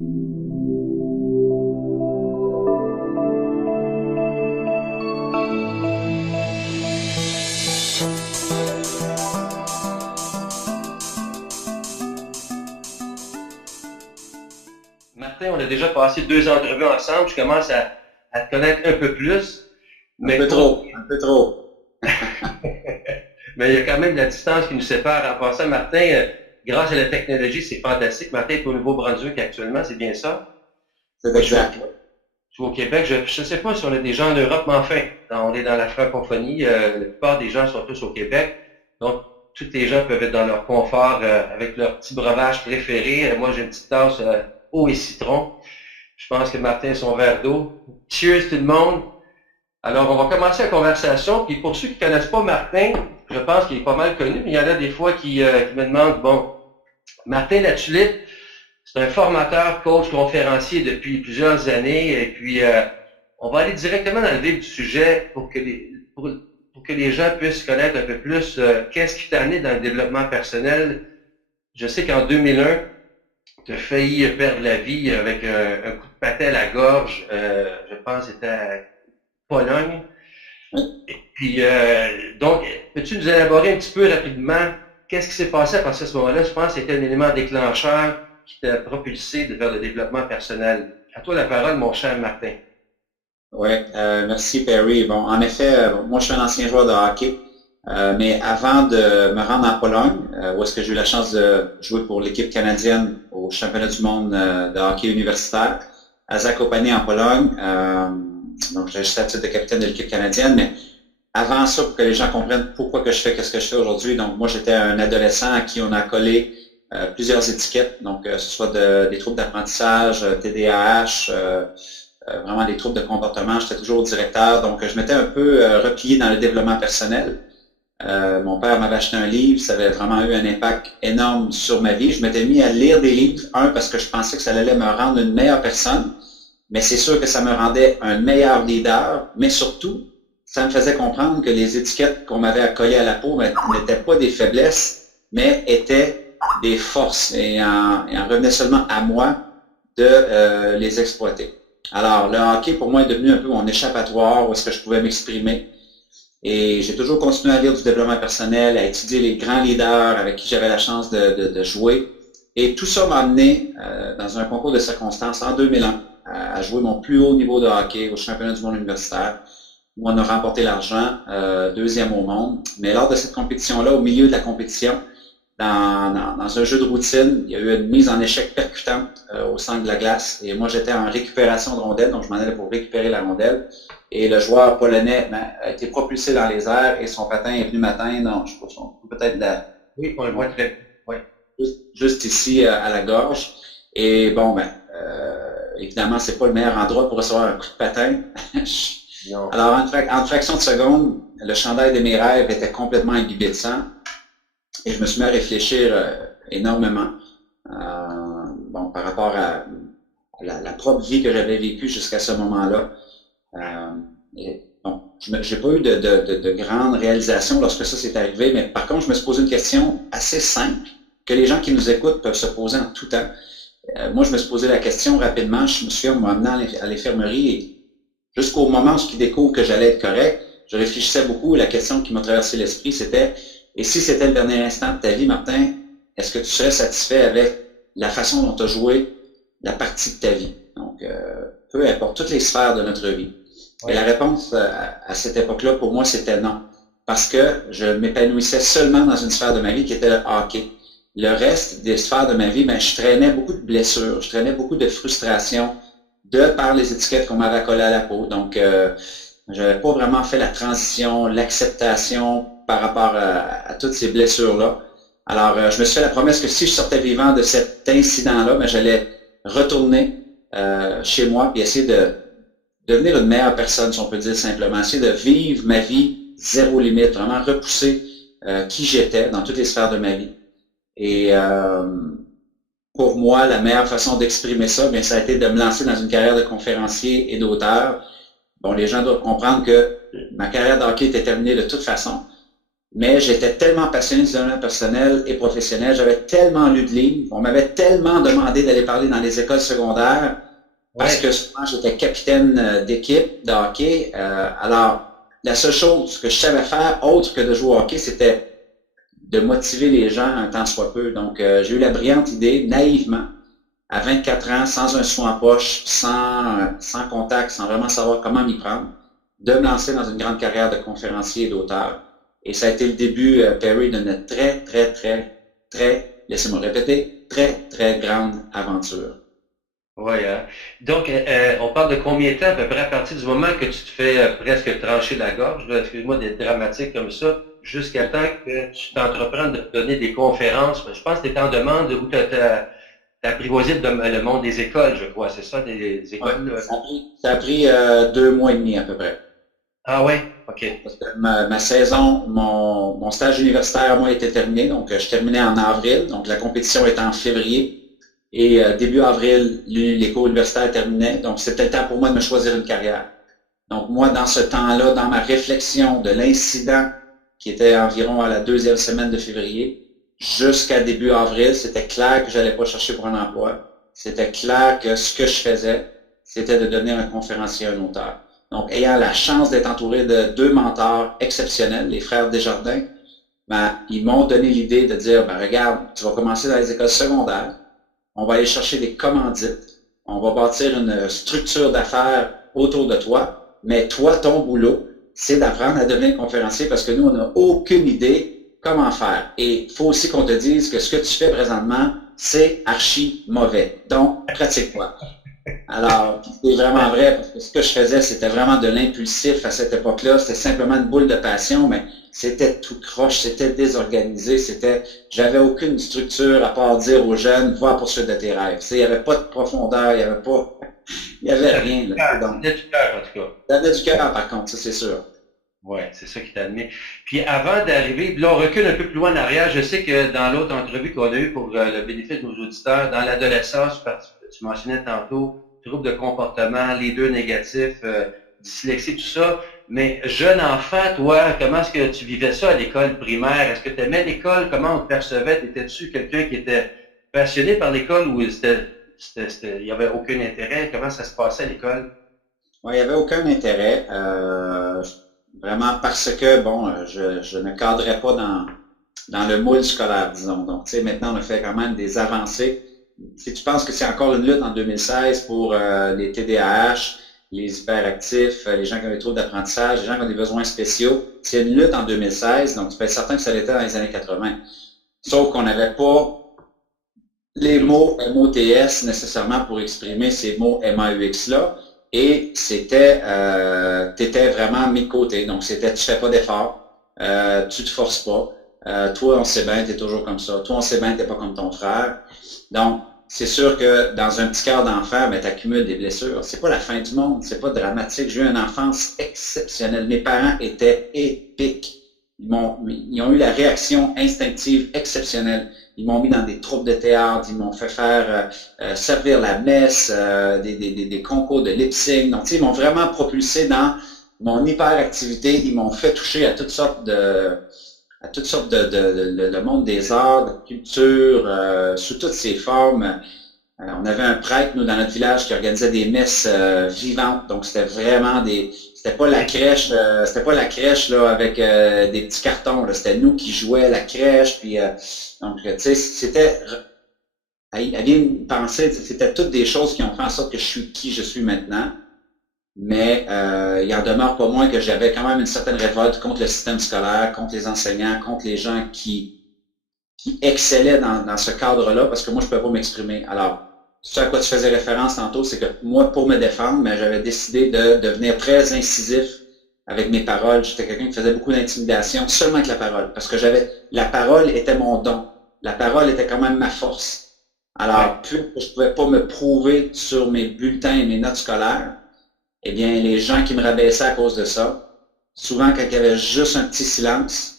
Martin, on a déjà passé 2 entrevues ensemble. Je commence à te connaître un peu plus. Un Mais peu trop, un peu trop. mais il y a quand même de la distance qui nous sépare. En passant, Martin, grâce à la technologie, c'est fantastique. Martin est au Nouveau-Brunswick actuellement, c'est bien ça? C'est Moi, exact. je suis au Québec. Je ne sais pas si on a des gens en Europe, mais enfin, on est dans la francophonie. La plupart des gens sont tous au Québec. Donc, tous les gens peuvent être dans leur confort avec leur petit breuvage préféré. Moi, j'ai une petite tasse eau et citron. Je pense que Martin a son verre d'eau. Cheers tout le monde. Alors, on va commencer la conversation. Puis pour ceux qui ne connaissent pas Martin, je pense qu'il est pas mal connu, mais il y en a des fois qui me demandent, bon, Martin Latulippe, c'est un formateur, coach, conférencier depuis plusieurs années. Et puis, on va aller directement dans le vif du sujet pour que les gens puissent connaître un peu plus qu'est-ce qui t'a amené dans le développement personnel. Je sais qu'en 2001, tu as failli perdre la vie avec un coup de patin à la gorge. Je pense que c'était à Pologne. Puis, donc, peux-tu nous élaborer un petit peu rapidement qu'est-ce qui s'est passé à partir de ce moment-là? Je pense que c'était un élément déclencheur qui t'a propulsé vers le développement personnel. À toi la parole, mon cher Martin. Oui, merci Perry. Bon, en effet, moi je suis un ancien joueur de hockey, mais avant de me rendre en Pologne, où est-ce que j'ai eu la chance de jouer pour l'équipe canadienne au championnat du monde de hockey universitaire, à Zakopane en Pologne, donc j'ai le statut de capitaine de l'équipe canadienne, mais avant ça, pour que les gens comprennent pourquoi que je fais ce que je fais aujourd'hui, donc moi j'étais un adolescent à qui on a collé plusieurs étiquettes, donc que ce soit des troubles d'apprentissage, TDAH, vraiment des troubles de comportement. J'étais toujours directeur, donc je m'étais un peu replié dans le développement personnel. Mon père m'avait acheté un livre, ça avait vraiment eu un impact énorme sur ma vie. Je m'étais mis à lire des livres, parce que je pensais que ça allait me rendre une meilleure personne, mais c'est sûr que ça me rendait un meilleur leader, mais surtout, ça me faisait comprendre que les étiquettes qu'on m'avait accolées à la peau n'étaient pas des faiblesses, mais étaient des forces et en revenait seulement à moi de les exploiter. Alors, le hockey, pour moi, est devenu un peu mon échappatoire où est-ce que je pouvais m'exprimer. Et j'ai toujours continué à lire du développement personnel, à étudier les grands leaders avec qui j'avais la chance de jouer. Et tout ça m'a amené dans un concours de circonstances en 2001 à jouer mon plus haut niveau de hockey au championnat du monde universitaire, où on a remporté l'argent, deuxième au monde. Mais lors de cette compétition-là, au milieu de la compétition, dans un jeu de routine, il y a eu une mise en échec percutante au centre de la glace. Et moi, j'étais en récupération de rondelle, donc je m'en allais pour récupérer la rondelle. Et le joueur polonais a été propulsé dans les airs et son patin est venu m'atteindre, non, je sais pas, peut-être Oui, on le voit très. Oui. juste ici à la gorge. Et bon, évidemment, c'est pas le meilleur endroit pour recevoir un coup de patin. Non. Alors, en fraction de seconde, le chandail de mes rêves était complètement imbibé de sang. Et je me suis mis à réfléchir énormément bon, par rapport à la propre vie que j'avais vécue jusqu'à ce moment-là. Bon, j'ai pas eu de grandes réalisations lorsque ça s'est arrivé, mais par contre, je me suis posé une question assez simple que les gens qui nous écoutent peuvent se poser en tout temps. Moi, je me suis posé la question rapidement. Je me suis amené à l'infirmerie et jusqu'au moment où je découvre que j'allais être correct, je réfléchissais beaucoup. La question qui m'a traversé l'esprit, c'était: et si c'était le dernier instant de ta vie, Martin, est-ce que tu serais satisfait avec la façon dont tu as joué la partie de ta vie? Donc, peu importe, toutes les sphères de notre vie. Ouais. Et la réponse à cette époque-là, pour moi, c'était non. Parce que je m'épanouissais seulement dans une sphère de ma vie qui était le hockey. Le reste des sphères de ma vie, je traînais beaucoup de blessures, je traînais beaucoup de frustration de par les étiquettes qu'on m'avait collées à la peau. Donc, je n'avais pas vraiment fait la transition, l'acceptation par rapport à toutes ces blessures-là. Alors, je me suis fait la promesse que si je sortais vivant de cet incident-là, j'allais retourner chez moi et essayer de devenir une meilleure personne, si on peut dire simplement. Essayer de vivre ma vie zéro limite, vraiment repousser qui j'étais dans toutes les sphères de ma vie. Et pour moi, la meilleure façon d'exprimer ça, ça a été de me lancer dans une carrière de conférencier et d'auteur. Bon, les gens doivent comprendre que ma carrière de hockey était terminée de toute façon. mais j'étais tellement passionné du développement personnel et professionnel, j'avais tellement lu de livres, on m'avait tellement demandé d'aller parler dans les écoles secondaires, parce Ouais. que souvent j'étais capitaine d'équipe de hockey. Alors, la seule chose que je savais faire, autre que de jouer au hockey, c'était de motiver les gens un tant soit peu. Donc, j'ai eu la brillante idée, naïvement, à 24 ans, sans un sou en poche, sans contact, sans vraiment savoir comment m'y prendre, de me lancer dans une grande carrière de conférencier et d'auteur. Et ça a été le début, Perry, d'une laissez-moi répéter, très grande aventure. Ouais, hein. Donc, on parle de combien de temps à peu près à partir du moment que tu te fais presque trancher la gorge, là, excuse-moi d'être dramatique comme ça, jusqu'à temps que tu t'entreprends de donner des conférences. Je pense que tu es en demande où tu as apprivoisé le monde des écoles, je crois. C'est ça, des Ouais, écoles? ça a pris 2 mois et demi à peu près. Ah ouais? OK. Parce que ma saison, mon stage universitaire, moi, était terminé. Donc, je terminais en avril. Donc, la compétition était en février. Et début avril, les cours universitaires terminaient. Donc, c'était le temps pour moi de me choisir une carrière. Donc, moi, dans ce temps-là, dans ma réflexion de l'incident qui était environ à la 2e semaine de février, jusqu'à début avril, c'était clair que j'allais pas chercher pour un emploi. C'était clair que ce que je faisais, c'était de devenir un conférencier, un auteur. Donc, ayant la chance d'être entouré de 2 mentors exceptionnels, les frères Desjardins, ben, ils m'ont donné l'idée de dire, ben, regarde, tu vas commencer dans les écoles secondaires, on va aller chercher des commandites, on va bâtir une structure d'affaires autour de toi, mais toi, ton boulot, c'est d'apprendre à devenir conférencier parce que nous, on n'a aucune idée comment faire. Et il faut aussi qu'on te dise que ce que tu fais présentement, c'est archi mauvais. Donc, pratique-toi. Alors, c'est vraiment vrai, parce que ce que je faisais, c'était vraiment de l'impulsif à cette époque-là. C'était simplement une boule de passion, mais c'était tout croche, c'était désorganisé, j'avais aucune structure à part dire aux jeunes, va à poursuite de tes rêves. Il n'y avait pas de profondeur, il n'y avait pas, il y avait rien, là. Ça Donc, venait du cœur, en tout cas. ça venait du cœur, par contre, ça, c'est sûr. Ouais, c'est ça qui t'a amené. Puis avant d'arriver, là on recule un peu plus loin en arrière. Je sais que dans l'autre entrevue qu'on a eue pour le bénéfice de nos auditeurs, dans l'adolescence, tu mentionnais tantôt troubles de comportement, les deux négatifs, dyslexie, tout ça. Mais jeune enfant, toi, comment est-ce que tu vivais ça à l'école primaire? Est-ce que tu aimais l'école? Comment on te percevait? Étais-tu quelqu'un qui était passionné par l'école ou il n'y avait aucun intérêt? Comment ça se passait à l'école? Ouais, il n'y avait aucun intérêt, vraiment parce que, bon, je ne cadrais pas dans le moule scolaire, disons. Donc, tu sais, maintenant, on a fait quand même des avancées. Si tu penses que c'est encore une lutte en 2016 pour les TDAH, les hyperactifs, les gens qui ont des troubles d'apprentissage, les gens qui ont des besoins spéciaux, c'est une lutte en 2016, donc tu peux être certain que ça l'était dans les années 80. Sauf qu'on n'avait pas les mots MOTS nécessairement pour exprimer ces mots MAUX-là, et t'étais vraiment mis de côté. Donc, c'était, tu fais pas d'effort, tu te forces pas. Toi, on sait bien, t'es toujours comme ça. Toi, on sait bien, t'es pas comme ton frère. Donc, c'est sûr que dans un petit cœur d'enfant, ben, tu accumules des blessures. C'est pas la fin du monde, c'est pas dramatique. J'ai eu une enfance exceptionnelle. Mes parents étaient épiques. Ils ont eu la réaction instinctive exceptionnelle. Ils m'ont mis dans des troupes de théâtre, ils m'ont fait faire servir la messe, des concours de lip-sync. Donc, ils m'ont vraiment propulsé dans mon hyperactivité. Ils m'ont fait toucher à toutes sortes de le monde des arts, de la culture, sous toutes ses formes. On avait un prêtre, nous, dans notre village, qui organisait des messes vivantes. Donc, c'était pas la crèche là avec des petits cartons. Là. C'était nous qui jouaient à la crèche. Puis, donc, tu sais, c'était à bien penser, c'était toutes des choses qui ont fait en sorte que je suis qui je suis maintenant. Mais il en demeure pas moins que j'avais quand même une certaine révolte contre le système scolaire, contre les enseignants, contre les gens qui excellaient dans ce cadre-là, parce que moi, je ne pouvais pas m'exprimer. Alors, ce à quoi tu faisais référence tantôt, c'est que moi, pour me défendre, mais j'avais décidé de devenir très incisif avec mes paroles. J'étais quelqu'un qui faisait beaucoup d'intimidation, seulement avec la parole, parce que la parole était mon don. La parole était quand même ma force. Alors, plus je ne pouvais pas me prouver sur mes bulletins et mes notes scolaires, eh bien, les gens qui me rabaissaient à cause de ça, souvent, quand il y avait juste un petit silence,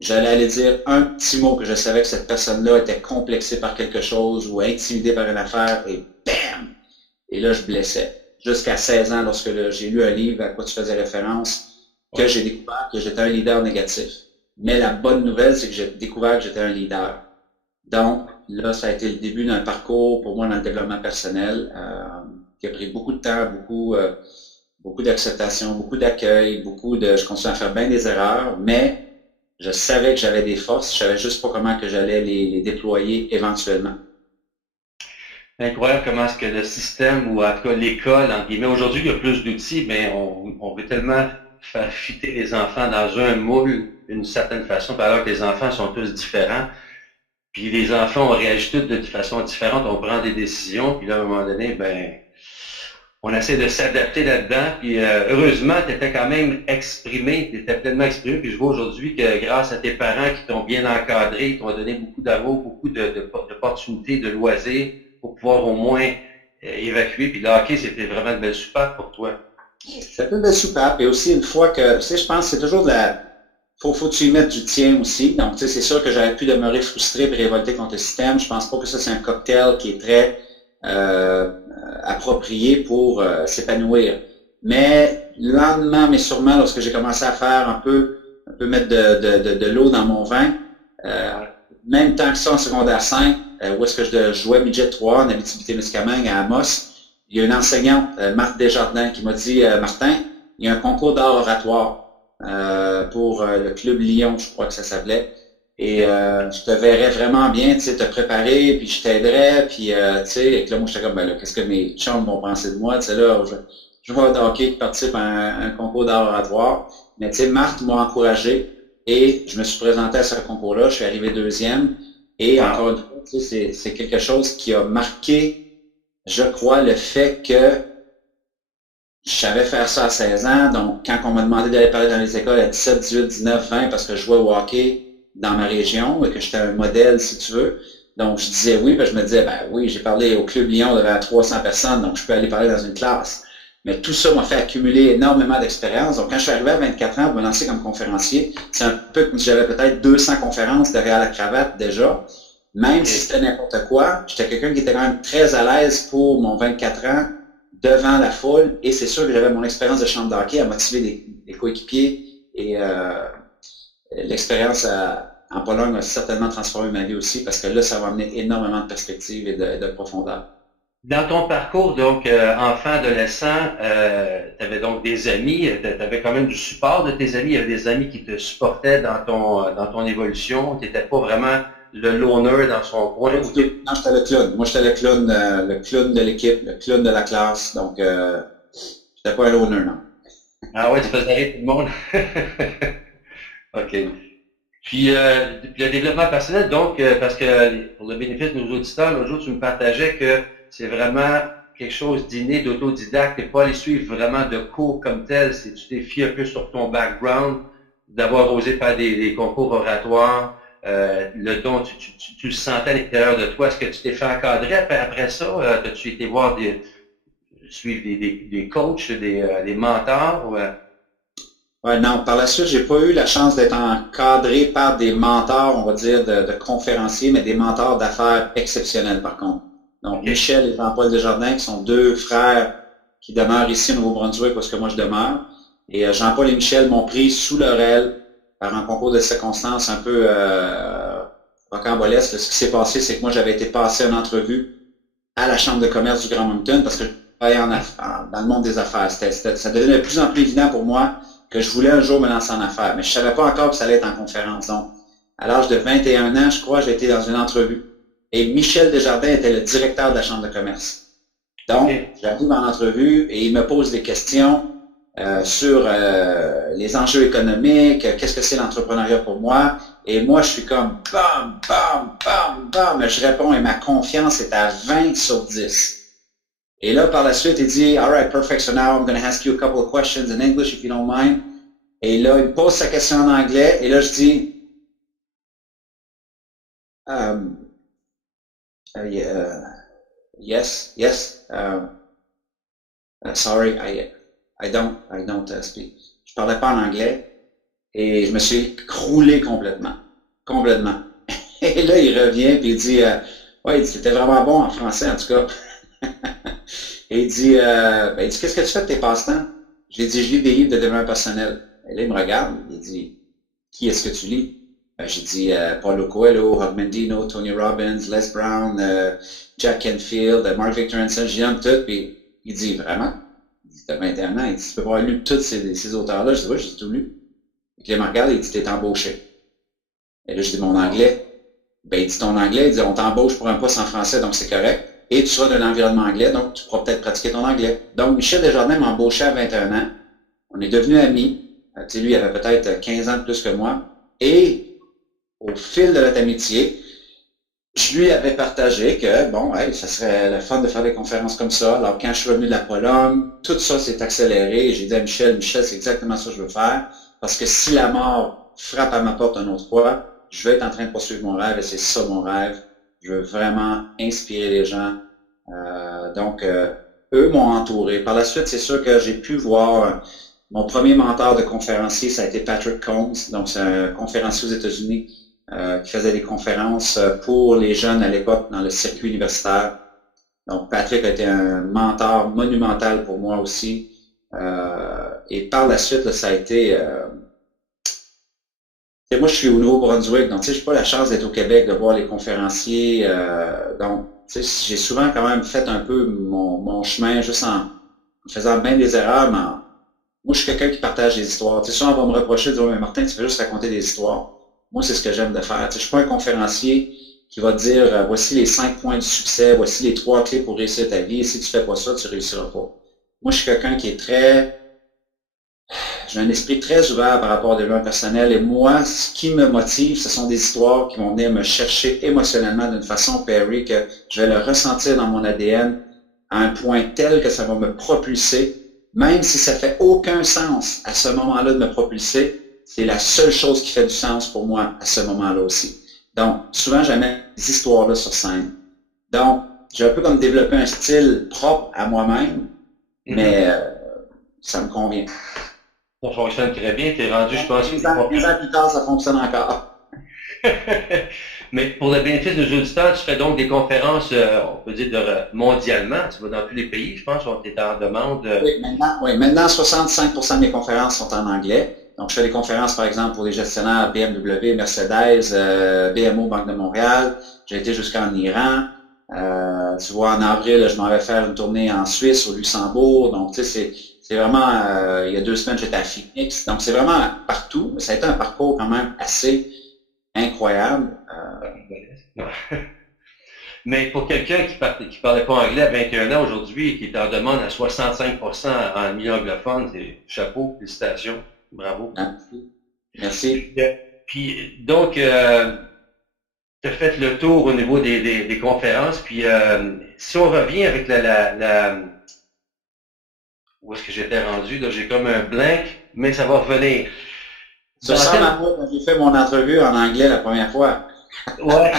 j'allais aller dire un petit mot que je savais que cette personne-là était complexée par quelque chose ou intimidée par une affaire, et bam! Et là, je blessais. Jusqu'à 16 ans, lorsque j'ai lu un livre à quoi tu faisais référence, que j'ai découvert que j'étais un leader négatif. Mais la bonne nouvelle, c'est que j'ai découvert que j'étais un leader. Donc, là, ça a été le début d'un parcours pour moi dans le développement personnel qui a pris beaucoup de temps, beaucoup d'acceptation, beaucoup d'accueil, je continue à faire bien des erreurs, mais je savais que j'avais des forces, je savais juste pas comment que j'allais les déployer éventuellement. Incroyable comment est-ce que le système, ou en tout cas l'école, entre guillemets, aujourd'hui il y a plus d'outils, mais on veut tellement faire fitter les enfants dans un moule d'une certaine façon, alors que les enfants sont tous différents. Puis les enfants, on réagit tous de façon différente, on prend des décisions, puis là, à un moment donné, ben, on essaie de s'adapter là-dedans, puis heureusement, tu étais quand même exprimé, tu étais pleinement exprimé, puis je vois aujourd'hui que grâce à tes parents qui t'ont bien encadré, qui t'ont donné beaucoup d'amour, beaucoup d'opportunités, de loisirs, pour pouvoir au moins évacuer, puis le hockey, c'était vraiment une belle soupape pour toi. C'était une belle soupape, et aussi une fois que, tu sais, je pense que c'est toujours de la... Faut que tu y mettes du tien aussi. Donc, tu sais, c'est sûr que j'aurais pu demeurer frustré et révolté contre le système. Je pense pas que ça, c'est un cocktail qui est très approprié pour s'épanouir. Mais lentement, mais sûrement, lorsque j'ai commencé à faire un peu mettre de l'eau dans mon vin, même tant que ça en secondaire 5, où est-ce que je jouais midget 3 en Abitibi-Témiscamingue à Amos, il y a une enseignante, Marthe Desjardins, qui m'a dit Martin, il y a un concours d'art oratoire pour le Club Lyon, je crois que ça s'appelait. Et je te verrais vraiment bien, tu sais, te préparer, puis je t'aiderais, puis tu sais, et là, moi, j'étais comme, ben là, qu'est-ce que mes chums vont penser de moi, tu sais, là, je vois hockey qui participe à un concours d'art oratoire. Mais tu sais, Marthe m'a encouragé et je me suis présenté à ce concours-là, je suis arrivé deuxième. Et encore une fois, tu sais, c'est quelque chose qui a marqué, je crois, le fait que je savais faire ça à 16 ans. Donc, quand on m'a demandé d'aller parler dans les écoles à 17, 18, 19, 20, parce que je jouais au hockey dans ma région et que j'étais un modèle, si tu veux, donc je disais oui, ben je me disais, ben oui, j'ai parlé au Club Lyon devant 300 personnes, donc je peux aller parler dans une classe. Mais tout ça m'a fait accumuler énormément d'expérience. Donc, quand je suis arrivé à 24 ans pour me lancer comme conférencier, c'est un peu comme si j'avais peut-être 200 conférences derrière la cravate déjà. Même si c'était n'importe quoi, j'étais quelqu'un qui était quand même très à l'aise pour mon 24 ans devant la foule. Et c'est sûr que j'avais mon expérience de chambre d'hockey à motiver des coéquipiers. Et l'expérience en Pologne a certainement transformé ma vie aussi parce que là, ça m'a amené énormément de perspectives et de profondeur. Dans ton parcours, donc, enfant, adolescent, tu avais donc des amis, tu avais quand même du support de tes amis, il y avait des amis qui te supportaient dans ton évolution, tu n'étais pas vraiment le loner dans son coin. Non, j'étais le clown. Moi, j'étais le clown de l'équipe, le clown de la classe, donc j'étais pas un loner, non. Ah ouais, tu faisais rire tout le monde? OK. Puis le développement personnel, donc, parce que pour le bénéfice de nos auditeurs, l'autre jour, tu me partageais que c'est vraiment quelque chose d'inné, d'autodidacte, t'es pas allé suivre vraiment de cours comme tel, c'est tu t'es fié un peu sur ton background, d'avoir osé faire des concours oratoires, le don, tu le sentais à l'intérieur de toi. Est-ce que tu t'es fait encadrer après ça? As-tu été voir suivre des coachs, des mentors? Ouais, non, par la suite, j'ai pas eu la chance d'être encadré par des mentors, on va dire, de conférenciers, mais des mentors d'affaires exceptionnels par contre. Donc, Michel et Jean-Paul Desjardins, qui sont deux frères qui demeurent ici au Nouveau-Brunswick, parce que moi je demeure. Et Jean-Paul et Michel m'ont pris sous leur aile par un concours de circonstances un peu rocambolesque. Ce qui s'est passé, c'est que moi j'avais été passé une entrevue à la Chambre de commerce du Grand Moncton parce que je travaillais dans le monde des affaires. Ça devenait de plus en plus évident pour moi que je voulais un jour me lancer en affaires. Mais je savais pas encore que ça allait être en conférence. Donc, à l'âge de 21 ans, je crois, j'ai été dans une entrevue. Et Michel Desjardins était le directeur de la Chambre de commerce. Donc, j'arrive en entrevue et il me pose des questions sur les enjeux économiques, qu'est-ce que c'est l'entrepreneuriat pour moi. Et moi, je suis comme bam, bam, bam, bam. Je réponds et ma confiance est à 20 sur 10. Et là, par la suite, il dit, all right, perfect. So now I'm going to ask you a couple of questions in English, if you don't mind. Et là, il me pose sa question en anglais. Et là, je dis, yes. Sorry, I don't speak. Je parlais pas en anglais et je me suis croulé complètement. Et là, il revient puis il dit, ouais, c'était vraiment bon en français en tout cas. Et il dit, qu'est-ce que tu fais de tes passe-temps? Je lui ai dit, je lis des livres de développement personnel. Et là, il me regarde, il dit, qui est-ce que tu lis? J'ai dit Paulo Coelho, Hug Mandino, Tony Robbins, Les Brown, Jack Canfield, Mark Victor Hansen, j'y aime tout. Puis il dit vraiment? Il dit, t'as 21 ans, il dit, tu peux avoir lu tous ces auteurs-là. Je dis, ouais, j'ai tout lu. Puis il me regarde et il dit, t'es embauché. Et là, je dis, mon anglais. Ben, il dit, ton anglais, il dit, on t'embauche pour un poste en français, donc c'est correct. Et tu seras dans l'environnement anglais, donc tu pourras peut-être pratiquer ton anglais. Donc, Michel Desjardins m'a embauché à 21 ans. On est devenus amis. Tu sais, lui, il avait peut-être 15 ans de plus que moi. Et au fil de notre amitié, je lui avais partagé que, bon, hey, ça serait le fun de faire des conférences comme ça. Alors, quand je suis revenu de la Pologne, tout ça s'est accéléré. Et j'ai dit à Michel, c'est exactement ça que je veux faire. Parce que si la mort frappe à ma porte une autre fois, je vais être en train de poursuivre mon rêve et c'est ça mon rêve. Je veux vraiment inspirer les gens. Donc, eux m'ont entouré. Par la suite, c'est sûr que j'ai pu voir mon premier mentor de conférencier, ça a été Patrick Combs. Donc, c'est un conférencier aux États-Unis qui faisait des conférences pour les jeunes à l'époque dans le circuit universitaire. Donc, Patrick a été un mentor monumental pour moi aussi. Et par la suite, là, ça a été... moi, je suis au Nouveau-Brunswick, donc tu sais, j'ai pas la chance d'être au Québec, de voir les conférenciers. Donc, tu sais, j'ai souvent quand même fait un peu mon chemin juste en faisant bien des erreurs, mais moi, je suis quelqu'un qui partage des histoires. Tu sais, souvent, on va me reprocher de dire, mais Martin, tu fais juste raconter des histoires. Moi, c'est ce que j'aime de faire. Tu sais, je suis pas un conférencier qui va te dire, voici les 5 points de succès, voici les 3 clés pour réussir ta vie, et si tu fais pas ça, tu réussiras pas. Moi, je suis quelqu'un qui est j'ai un esprit très ouvert par rapport au développement personnel et moi, ce qui me motive, ce sont des histoires qui vont venir me chercher émotionnellement d'une façon, Perry, que je vais le ressentir dans mon ADN à un point tel que ça va me propulser, même si ça fait aucun sens à ce moment-là de me propulser, c'est la seule chose qui fait du sens pour moi à ce moment-là aussi. Donc, souvent, j'amène ces histoires-là sur scène. Donc, j'ai un peu comme développé un style propre à moi-même, mais ça me convient. Ça fonctionne très bien. Tu es rendu, je pense... 10 ans plus tard, ça fonctionne encore. Mais pour le bénéfice de nos auditeurs, tu fais donc des conférences, on peut dire, mondialement. Tu vas dans tous les pays, je pense, on est en demande. Maintenant, 65% de mes conférences sont en anglais. Donc, je fais des conférences, par exemple, pour les gestionnaires BMW, Mercedes, BMO, Banque de Montréal. J'ai été jusqu'en Iran. Tu vois, en avril, je m'en vais faire une tournée en Suisse, au Luxembourg. Donc, tu sais, c'est vraiment, il y a 2 semaines, j'étais à Phoenix. Donc, c'est vraiment partout. Ça a été un parcours quand même assez incroyable. Mais pour quelqu'un qui parlait pas anglais à 21 ans aujourd'hui et qui est en demande à 65% en milieu anglophone, c'est chapeau, félicitations, bravo. Merci. Puis donc, tu as fait le tour au niveau des conférences. Puis si on revient avec où est-ce que j'étais rendu? Là, j'ai comme un blank, mais ça va revenir. Ça ressemble à moi quand j'ai fait mon entrevue en anglais la première fois. Ouais.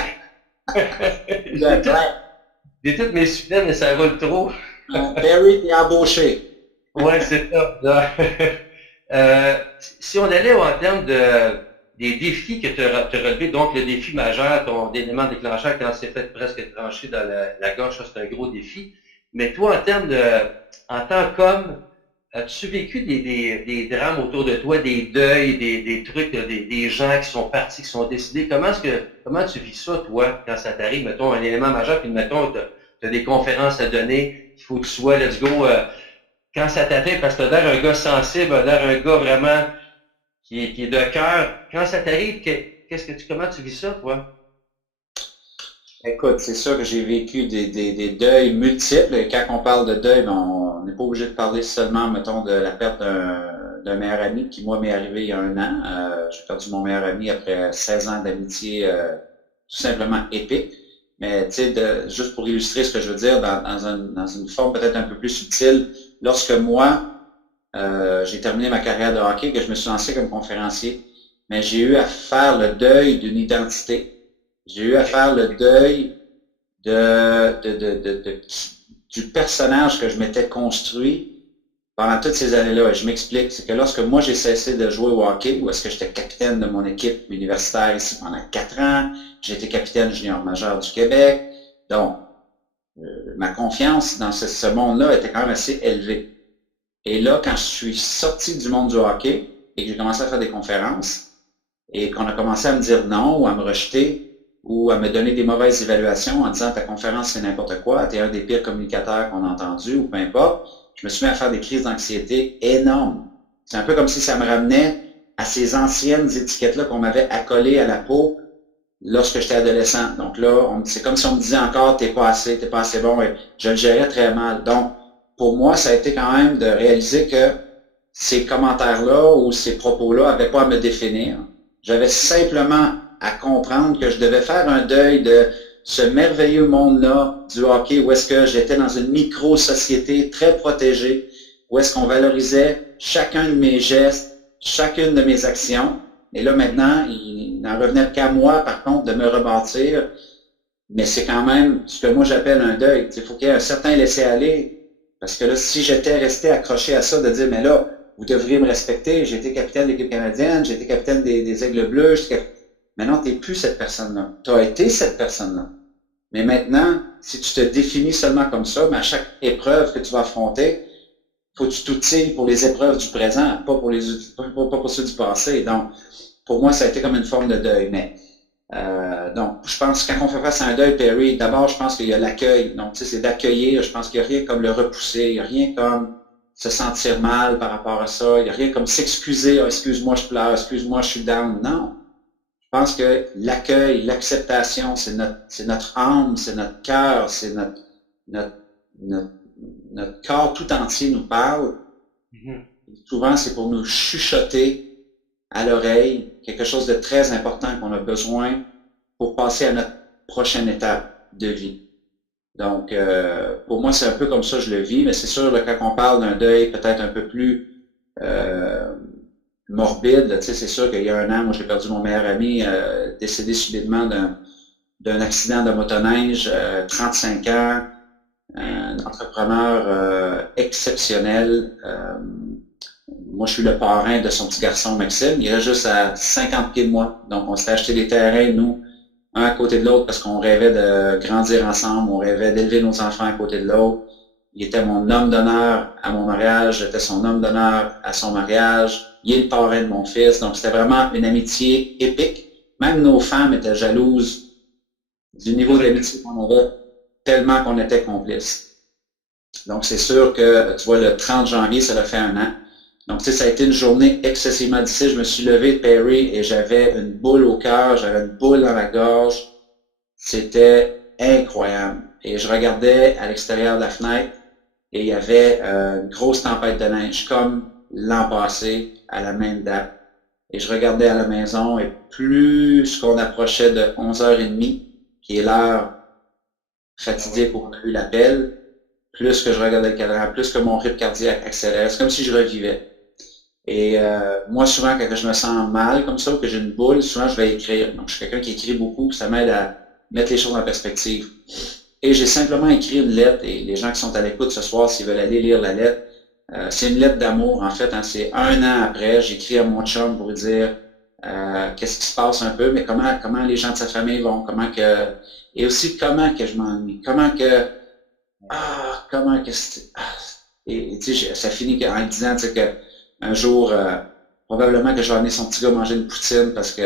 J'ai toutes mes soupières, mais ça roule trop. Perry, t'es embauché. Ouais, c'est ça. Si on allait en termes des défis que tu as relevés, donc le défi majeur, ton élément déclencheur quand c'est fait presque tranché dans la gorge, ça c'est un gros défi. Mais toi, en tant qu'homme, as-tu vécu des drames autour de toi, des deuils, des trucs, des gens qui sont partis, qui sont décédés? Comment tu vis ça, toi, quand ça t'arrive? Mettons un élément majeur, puis mettons, tu as des conférences à donner, il faut que tu sois, let's go, quand ça t'arrive, parce que tu as l'air un gars sensible, l'air un gars vraiment qui est de cœur. Quand ça t'arrive, comment tu vis ça, toi? Écoute, c'est sûr que j'ai vécu des deuils multiples. Et quand on parle de deuil, on n'est pas obligé de parler seulement, mettons, de la perte d'un meilleur ami qui, moi, m'est arrivé il y a 1 an. J'ai perdu mon meilleur ami après 16 ans d'amitié tout simplement épique. Mais, tu sais, juste pour illustrer ce que je veux dire, dans une forme peut-être un peu plus subtile, lorsque moi, j'ai terminé ma carrière de hockey, que je me suis lancé comme conférencier, mais j'ai eu à faire le deuil d'une identité. J'ai eu à faire le deuil du personnage que je m'étais construit pendant toutes ces années-là. Et je m'explique, c'est que lorsque moi j'ai cessé de jouer au hockey, où est-ce que j'étais capitaine de mon équipe universitaire ici pendant 4 ans, j'ai été capitaine junior majeur du Québec, donc ma confiance dans ce monde-là était quand même assez élevée. Et là, quand je suis sorti du monde du hockey et que j'ai commencé à faire des conférences, et qu'on a commencé à me dire non ou à me rejeter ou à me donner des mauvaises évaluations en disant ta conférence c'est n'importe quoi, tu es un des pires communicateurs qu'on a entendu ou peu importe, je me suis mis à faire des crises d'anxiété énormes. C'est un peu comme si ça me ramenait à ces anciennes étiquettes-là qu'on m'avait accolées à la peau lorsque j'étais adolescent. Donc là, c'est comme si on me disait encore t'es pas assez bon, et je le gérais très mal. Donc, pour moi, ça a été quand même de réaliser que ces commentaires-là ou ces propos-là n'avaient pas à me définir. J'avais simplement à comprendre que je devais faire un deuil de ce merveilleux monde-là du hockey où est-ce que j'étais dans une micro-société très protégée, où est-ce qu'on valorisait chacun de mes gestes, chacune de mes actions. Et là, maintenant, il n'en revenait qu'à moi, par contre, de me rebâtir. Mais c'est quand même ce que moi j'appelle un deuil. Il faut qu'il y ait un certain laisser-aller. Parce que là, si j'étais resté accroché à ça, de dire, mais là, vous devriez me respecter, j'ai été capitaine de l'équipe canadienne, j'ai été capitaine des Aigles Bleus, mais non, tu n'es plus cette personne-là. Tu as été cette personne-là. Mais maintenant, si tu te définis seulement comme ça, mais à chaque épreuve que tu vas affronter, faut que tu t'outilles pour les épreuves du présent, pas pour ceux du passé. Donc, pour moi, ça a été comme une forme de deuil. Mais donc, je pense que quand on fait face à un deuil, Perry, d'abord, je pense qu'il y a l'accueil. Donc, tu sais, c'est d'accueillir. Je pense qu'il n'y a rien comme le repousser. Il n'y a rien comme se sentir mal par rapport à ça. Il n'y a rien comme s'excuser. Oh, excuse-moi, je pleure. Excuse-moi, je suis down. Non. Je pense que l'accueil, l'acceptation, c'est notre âme, c'est notre cœur, c'est notre corps tout entier nous parle. Souvent, c'est pour nous chuchoter à l'oreille quelque chose de très important qu'on a besoin pour passer à notre prochaine étape de vie. Donc, pour moi, c'est un peu comme ça que je le vis, mais c'est sûr, là, quand on parle d'un deuil peut-être un peu plus morbide, tu sais, c'est sûr qu'il y a un an, moi, j'ai perdu mon meilleur ami, décédé subitement d'un accident de motoneige, 35 ans, un entrepreneur exceptionnel. Moi, je suis le parrain de son petit garçon, Maxime. Il est juste à 50 pieds de moi. Donc, on s'est acheté des terrains, nous, un à côté de l'autre, parce qu'on rêvait de grandir ensemble, on rêvait d'élever nos enfants à côté de l'autre. Il était mon homme d'honneur à mon mariage, j'étais son homme d'honneur à son mariage. Il est le parrain de mon fils. Donc, c'était vraiment une amitié épique. Même nos femmes étaient jalouses du niveau d'amitié qu'on avait, tellement qu'on était complices. Donc, c'est sûr que, tu vois, le 30 janvier, ça a fait un an. Donc, tu sais, ça a été une journée excessivement difficile. Je me suis levé de Perry et j'avais une boule au cœur, j'avais une boule dans la gorge. C'était incroyable. Et je regardais à l'extérieur de la fenêtre et il y avait une grosse tempête de neige, comme l'an passé, à la même date. Et je regardais à la maison et plus qu'on approchait de 11h30, qui est l'heure fatidique où on a eu l'appel, plus que je regardais le cadran, plus que mon rythme cardiaque accélérait. C'est comme si je revivais. Et moi, souvent, quand je me sens mal comme ça, ou que j'ai une boule, souvent, je vais écrire. Donc, je suis quelqu'un qui écrit beaucoup, puis ça m'aide à mettre les choses en perspective. Et j'ai simplement écrit une lettre, et les gens qui sont à l'écoute ce soir, s'ils veulent aller lire la lettre, c'est une lettre d'amour, en fait. Hein, c'est un an après, j'écris à mon chum pour lui dire qu'est-ce qui se passe un peu, mais comment les gens de sa famille vont, et aussi comment que je m'ennuie, comment que et tu sais, ça finit en disant, tu sais, que un jour, probablement que je vais amener son petit gars manger une poutine parce que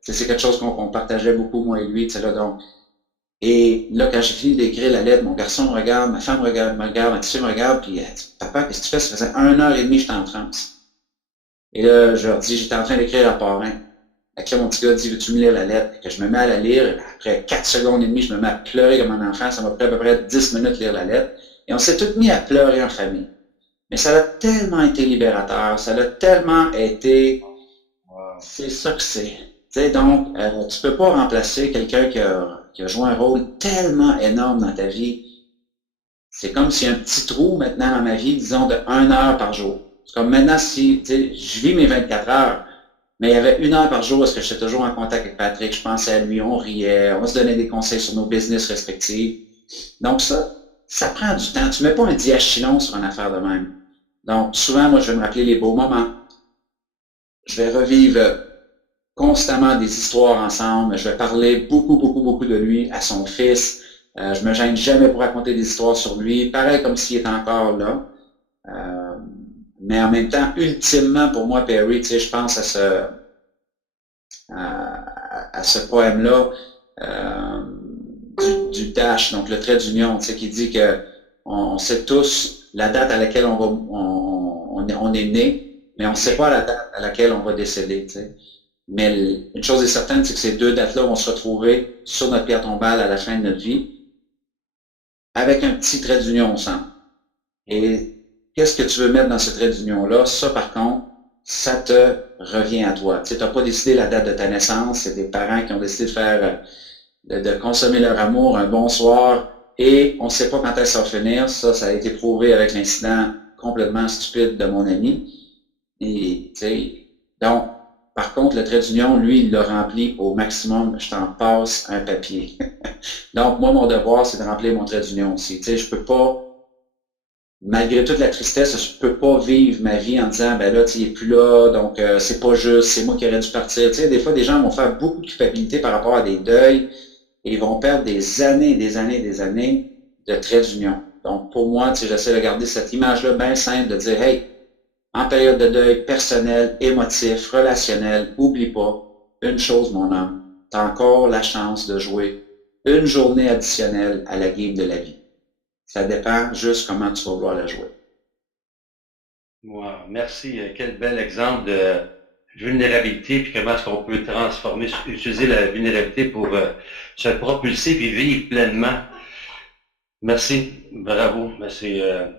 c'est quelque chose qu'on partageait beaucoup, moi et lui, tu sais, là, donc. Et là, quand j'ai fini d'écrire la lettre, mon garçon me regarde, ma femme me regarde, ma petite fille me regarde, puis elle dit, papa, qu'est-ce que tu fais? Ça faisait 1h30 que j'étais en transe. Et là, je leur dis, j'étais en train d'écrire à parrain. Et là, mon petit gars dit, veux-tu me lire la lettre? Et que je me mets à la lire, et après 4 secondes et demie, je me mets à pleurer comme un enfant. Ça m'a pris à peu près 10 minutes de lire la lettre. Et on s'est tous mis à pleurer en famille. Mais ça a tellement été libérateur, ça a tellement été, c'est ça que c'est. Tu sais, donc, tu peux pas remplacer quelqu'un qui a joué un rôle tellement énorme dans ta vie. C'est comme s'il y a un petit trou maintenant dans ma vie, disons, de 1 heure par jour. C'est comme maintenant, si, tu sais, je vis mes 24 heures, mais il y avait 1 heure par jour parce que j'étais toujours en contact avec Patrick, je pensais à lui, on riait, on se donnait des conseils sur nos business respectifs. Donc ça prend du temps. Tu mets pas un diachylon sur une affaire de même. Donc, souvent, moi, je vais me rappeler les beaux moments. Je vais revivre constamment des histoires ensemble. Je vais parler beaucoup de lui à son fils. Je me gêne jamais pour raconter des histoires sur lui. Pareil comme s'il était encore là. Mais en même temps, ultimement, pour moi, Perry, tu sais, je pense à à ce poème-là du dash, donc le trait d'union, tu sais, qui dit que on sait tous la date à laquelle on est né, mais on ne sait pas la date à laquelle on va décéder, tu sais. Mais une chose est certaine, c'est que ces deux dates-là vont se retrouver sur notre pierre tombale à la fin de notre vie, avec un petit trait d'union au centre. Et qu'est-ce que tu veux mettre dans ce trait d'union-là? Ça, par contre, ça te revient à toi. Tu sais, t'as pas décidé la date de ta naissance, c'est tes parents qui ont décidé de faire, de consommer leur amour un bon soir, et on ne sait pas quand est-ce que ça va finir. Ça a été prouvé avec l'incident complètement stupide de mon ami. Et, tu sais, donc, par contre, le trait d'union, lui, il l'a rempli au maximum. Je t'en passe un papier. Donc, moi, mon devoir, c'est de remplir mon trait d'union aussi. Tu sais, je peux pas, malgré toute la tristesse, je peux pas vivre ma vie en disant, ben là, tu es plus là, donc c'est pas juste, c'est moi qui aurais dû partir. Tu sais, des fois, des gens vont faire beaucoup de culpabilité par rapport à des deuils et ils vont perdre des années, des années, des années de trait d'union. Donc, pour moi, tu sais, j'essaie de garder cette image-là bien simple, de dire, hey, en période de deuil personnel, émotif, relationnel, oublie pas une chose, mon homme, tu as encore la chance de jouer une journée additionnelle à la game de la vie. Ça dépend juste comment tu vas vouloir la jouer. Wow, merci. Quel bel exemple de vulnérabilité, puis comment est-ce qu'on peut transformer, utiliser la vulnérabilité pour se propulser et vivre pleinement. Merci, bravo. Ben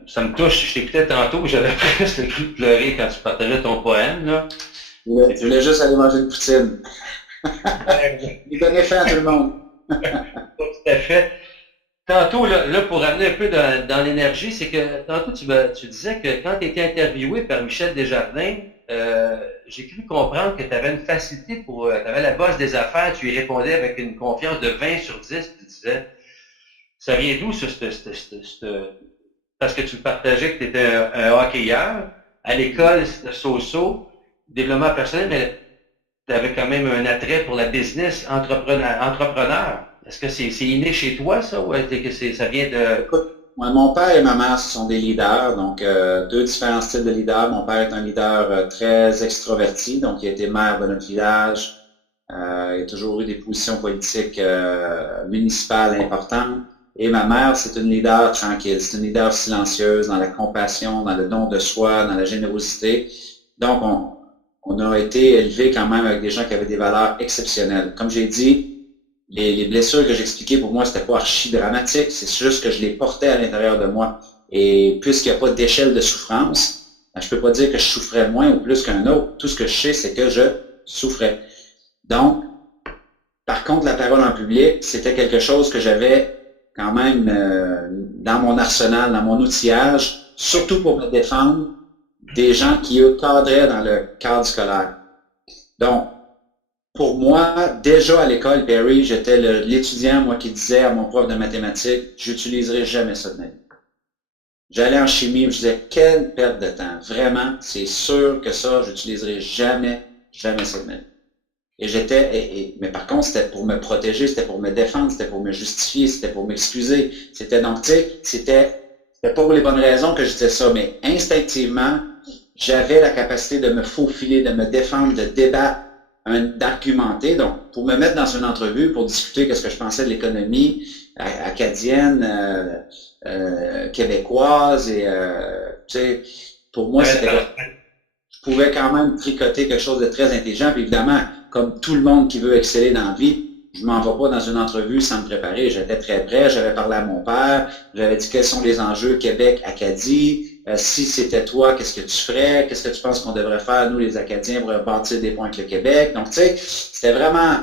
ça me touche. Je t'écoutais tantôt, j'avais presque le goût de pleurer quand tu partageais ton poème, là. Tu voulais juste aller manger une poutine. Il donnait faim à tout le monde. Tout à fait. Tantôt, là, pour amener un peu dans l'énergie, c'est que tantôt, tu disais que quand tu étais interviewé par Michel Desjardins, j'ai cru comprendre que tu avais une facilité tu avais la bosse des affaires, tu y répondais avec une confiance de 20 sur 10, tu disais, ça vient d'où, parce que tu partageais que tu étais un hockeyeur, à l'école, c'était so-so, développement personnel, mais tu avais quand même un attrait pour la business, entrepreneur. Est-ce que c'est inné chez toi, ça, ou est-ce que ça vient de... Écoute, mon père et ma mère, ce sont des leaders, donc deux différents styles de leaders. Mon père est un leader très extroverti, donc il a été maire de notre village, il a toujours eu des positions politiques municipales importantes. Et ma mère, c'est une leader tranquille, c'est une leader silencieuse dans la compassion, dans le don de soi, dans la générosité. Donc, on a été élevés quand même avec des gens qui avaient des valeurs exceptionnelles. Comme j'ai dit, les blessures que j'expliquais, pour moi, c'était pas archi dramatique, c'est juste que je les portais à l'intérieur de moi. Et puisqu'il n'y a pas d'échelle de souffrance, ben, je peux pas dire que je souffrais moins ou plus qu'un autre. Tout ce que je sais, c'est que je souffrais. Donc, par contre, la parole en public, c'était quelque chose que j'avais quand même dans mon arsenal, dans mon outillage, surtout pour me défendre des gens qui cadraient dans le cadre scolaire. Donc, pour moi, déjà à l'école, Perry, j'étais l'étudiant, moi, qui disait à mon prof de mathématiques, j'utiliserai jamais ça de ma vie. J'allais en chimie, je disais, quelle perte de temps. Vraiment, c'est sûr que ça, j'utiliserai jamais ça de ma vie. Et mais par contre, c'était pour me protéger, c'était pour me défendre, c'était pour me justifier, c'était pour m'excuser. C'était donc, tu sais, c'était pas pour les bonnes raisons que je disais ça, mais instinctivement, j'avais la capacité de me faufiler, de me défendre, de débattre, d'argumenter. Donc, pour me mettre dans une entrevue, pour discuter qu'est-ce que je pensais de l'économie acadienne, québécoise, et tu sais, pour moi, c'était je pouvais quand même tricoter quelque chose de très intelligent. Puis évidemment, comme tout le monde qui veut exceller dans la vie, je m'en vais pas dans une entrevue sans me préparer. J'étais très prêt, j'avais parlé à mon père, j'avais dit quels sont les enjeux Québec-Acadie, si c'était toi, qu'est-ce que tu ferais, qu'est-ce que tu penses qu'on devrait faire, nous les Acadiens, pour bâtir des ponts avec le Québec. Donc, tu sais, c'était vraiment,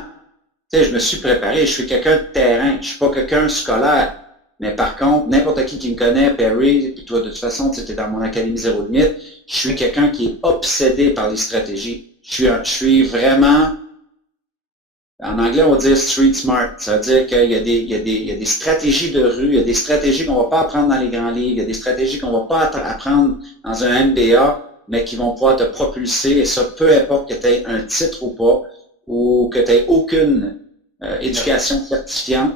tu sais, je me suis préparé, je suis quelqu'un de terrain, je suis pas quelqu'un scolaire. Mais par contre, n'importe qui me connaît, Perry, puis toi, de toute façon, tu étais dans mon Académie Zéro Limite, je suis quelqu'un qui est obsédé par les stratégies. Je suis vraiment, en anglais, on va dire street smart. Ça veut dire qu'il y a des stratégies de rue, il y a des stratégies qu'on va pas apprendre dans les grands livres, il y a des stratégies qu'on va pas apprendre dans un MBA, mais qui vont pouvoir te propulser, et ça, peu importe que tu aies un titre ou pas, ou que tu aies aucune éducation certifiante,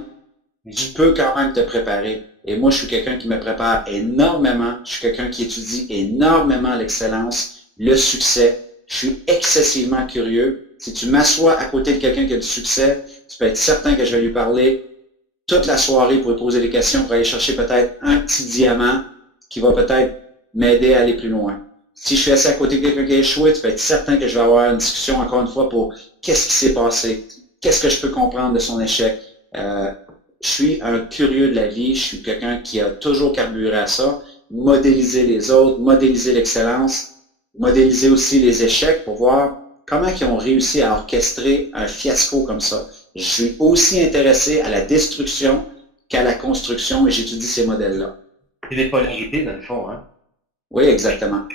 tu peux quand même te préparer. Et moi, je suis quelqu'un qui me prépare énormément. Je suis quelqu'un qui étudie énormément l'excellence, le succès. Je suis excessivement curieux. Si tu m'assois à côté de quelqu'un qui a du succès, tu peux être certain que je vais lui parler toute la soirée pour lui poser des questions, pour aller chercher peut-être un petit diamant qui va peut-être m'aider à aller plus loin. Si je suis assis à côté de quelqu'un qui a échoué, tu peux être certain que je vais avoir une discussion encore une fois pour qu'est-ce qui s'est passé, qu'est-ce que je peux comprendre de son échec. Je suis un curieux de la vie, je suis quelqu'un qui a toujours carburé à ça, modéliser les autres, modéliser l'excellence, modéliser aussi les échecs pour voir comment ils ont réussi à orchestrer un fiasco comme ça. Je suis aussi intéressé à la destruction qu'à la construction et j'étudie ces modèles-là. C'est des polarités, dans le fond, hein? Oui, exactement.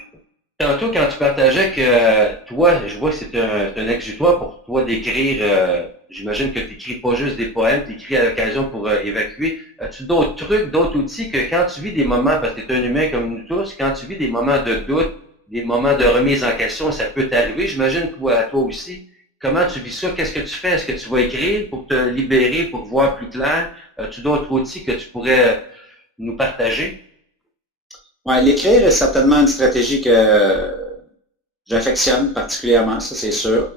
Tantôt, quand tu partageais que toi, je vois que c'est un exutoire pour toi d'écrire, j'imagine que tu n'écris pas juste des poèmes, tu écris à l'occasion pour évacuer. As-tu d'autres trucs, d'autres outils que quand tu vis des moments, parce que tu es un humain comme nous tous, quand tu vis des moments de doute, des moments de remise en question, ça peut t'arriver, j'imagine toi aussi. Comment tu vis ça? Qu'est-ce que tu fais? Est-ce que tu vas écrire pour te libérer, pour voir plus clair? As-tu d'autres outils que tu pourrais nous partager? Ouais, l'écrire est certainement une stratégie que j'affectionne particulièrement, ça c'est sûr.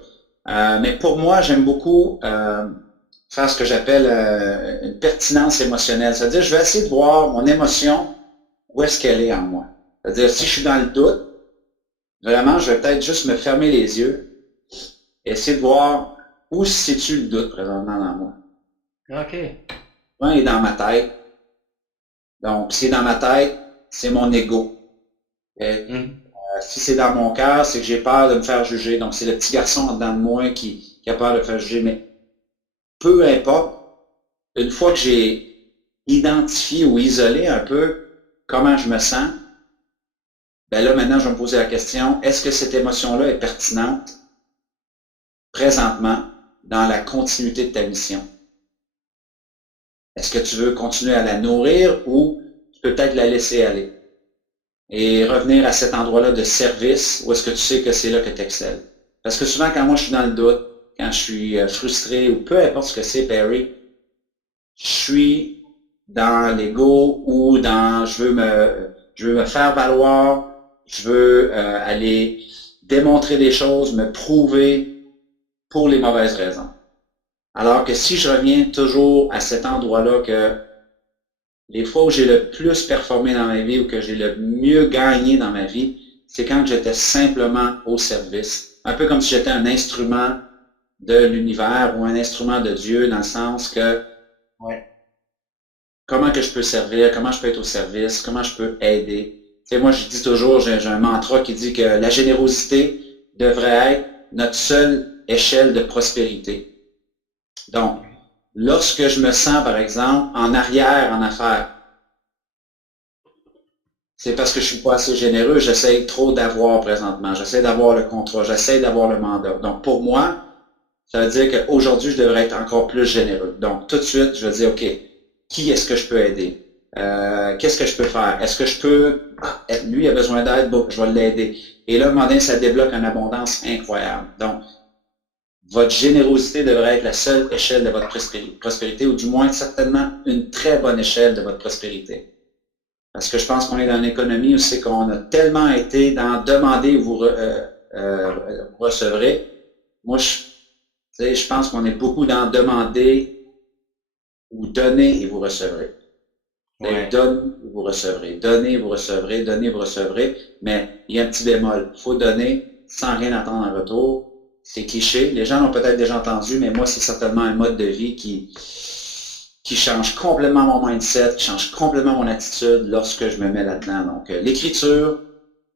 Mais pour moi, j'aime beaucoup faire ce que j'appelle une pertinence émotionnelle. C'est-à-dire, je vais essayer de voir mon émotion, où est-ce qu'elle est en moi. C'est-à-dire, si je suis dans le doute, vraiment, je vais peut-être juste me fermer les yeux et essayer de voir où se situe le doute présentement dans moi. OK. Il est dans ma tête. Donc, si c'est dans ma tête, c'est mon ego. Si c'est dans mon cœur, c'est que j'ai peur de me faire juger. Donc, c'est le petit garçon en dedans de moi qui a peur de me faire juger. Mais peu importe, une fois que j'ai identifié ou isolé un peu comment je me sens, ben là, maintenant, je vais me poser la question, est-ce que cette émotion-là est pertinente présentement dans la continuité de ta mission? Est-ce que tu veux continuer à la nourrir ou tu peux peut-être la laisser aller? Et revenir à cet endroit-là de service où est-ce que tu sais que c'est là que tu excelles. Parce que souvent, quand moi je suis dans le doute, quand je suis frustré ou peu importe ce que c'est, Perry, je suis dans l'ego ou dans je veux me faire valoir, je veux aller démontrer des choses, me prouver pour les mauvaises raisons. Alors que si je reviens toujours à cet endroit-là que les fois où j'ai le plus performé dans ma vie ou que j'ai le mieux gagné dans ma vie, c'est quand j'étais simplement au service. Un peu comme si j'étais un instrument de l'univers ou un instrument de Dieu dans le sens que comment que je peux servir, comment je peux être au service, comment je peux aider. Tu sais, moi, je dis toujours, j'ai un mantra qui dit que la générosité devrait être notre seule échelle de prospérité. Donc, lorsque je me sens, par exemple, en arrière en affaires, c'est parce que je suis pas assez généreux, j'essaie trop d'avoir présentement, j'essaie d'avoir le contrat, j'essaie d'avoir le mandat. Donc, pour moi, ça veut dire qu'aujourd'hui, je devrais être encore plus généreux. Donc, tout de suite, je vais dire, OK, qui est-ce que je peux aider? Qu'est-ce que je peux faire? Est-ce que je peux... lui a besoin d'aide, bon, je vais l'aider. Et là, à un moment donné, ça débloque une abondance incroyable. Donc, votre générosité devrait être la seule échelle de votre prospérité, ou du moins certainement une très bonne échelle de votre prospérité. Parce que je pense qu'on est dans une économie où c'est qu'on a tellement été dans demander et vous recevrez. Moi, je pense qu'on est beaucoup dans demander ou donner et vous recevrez. Donne et vous recevrez. Donnez, vous recevrez. Donnez, vous recevrez. Mais il y a un petit bémol. Il faut donner sans rien attendre en retour. C'est cliché. Les gens l'ont peut-être déjà entendu, mais moi, c'est certainement un mode de vie qui change complètement mon mindset, qui change complètement mon attitude lorsque je me mets là-dedans. Donc, l'écriture,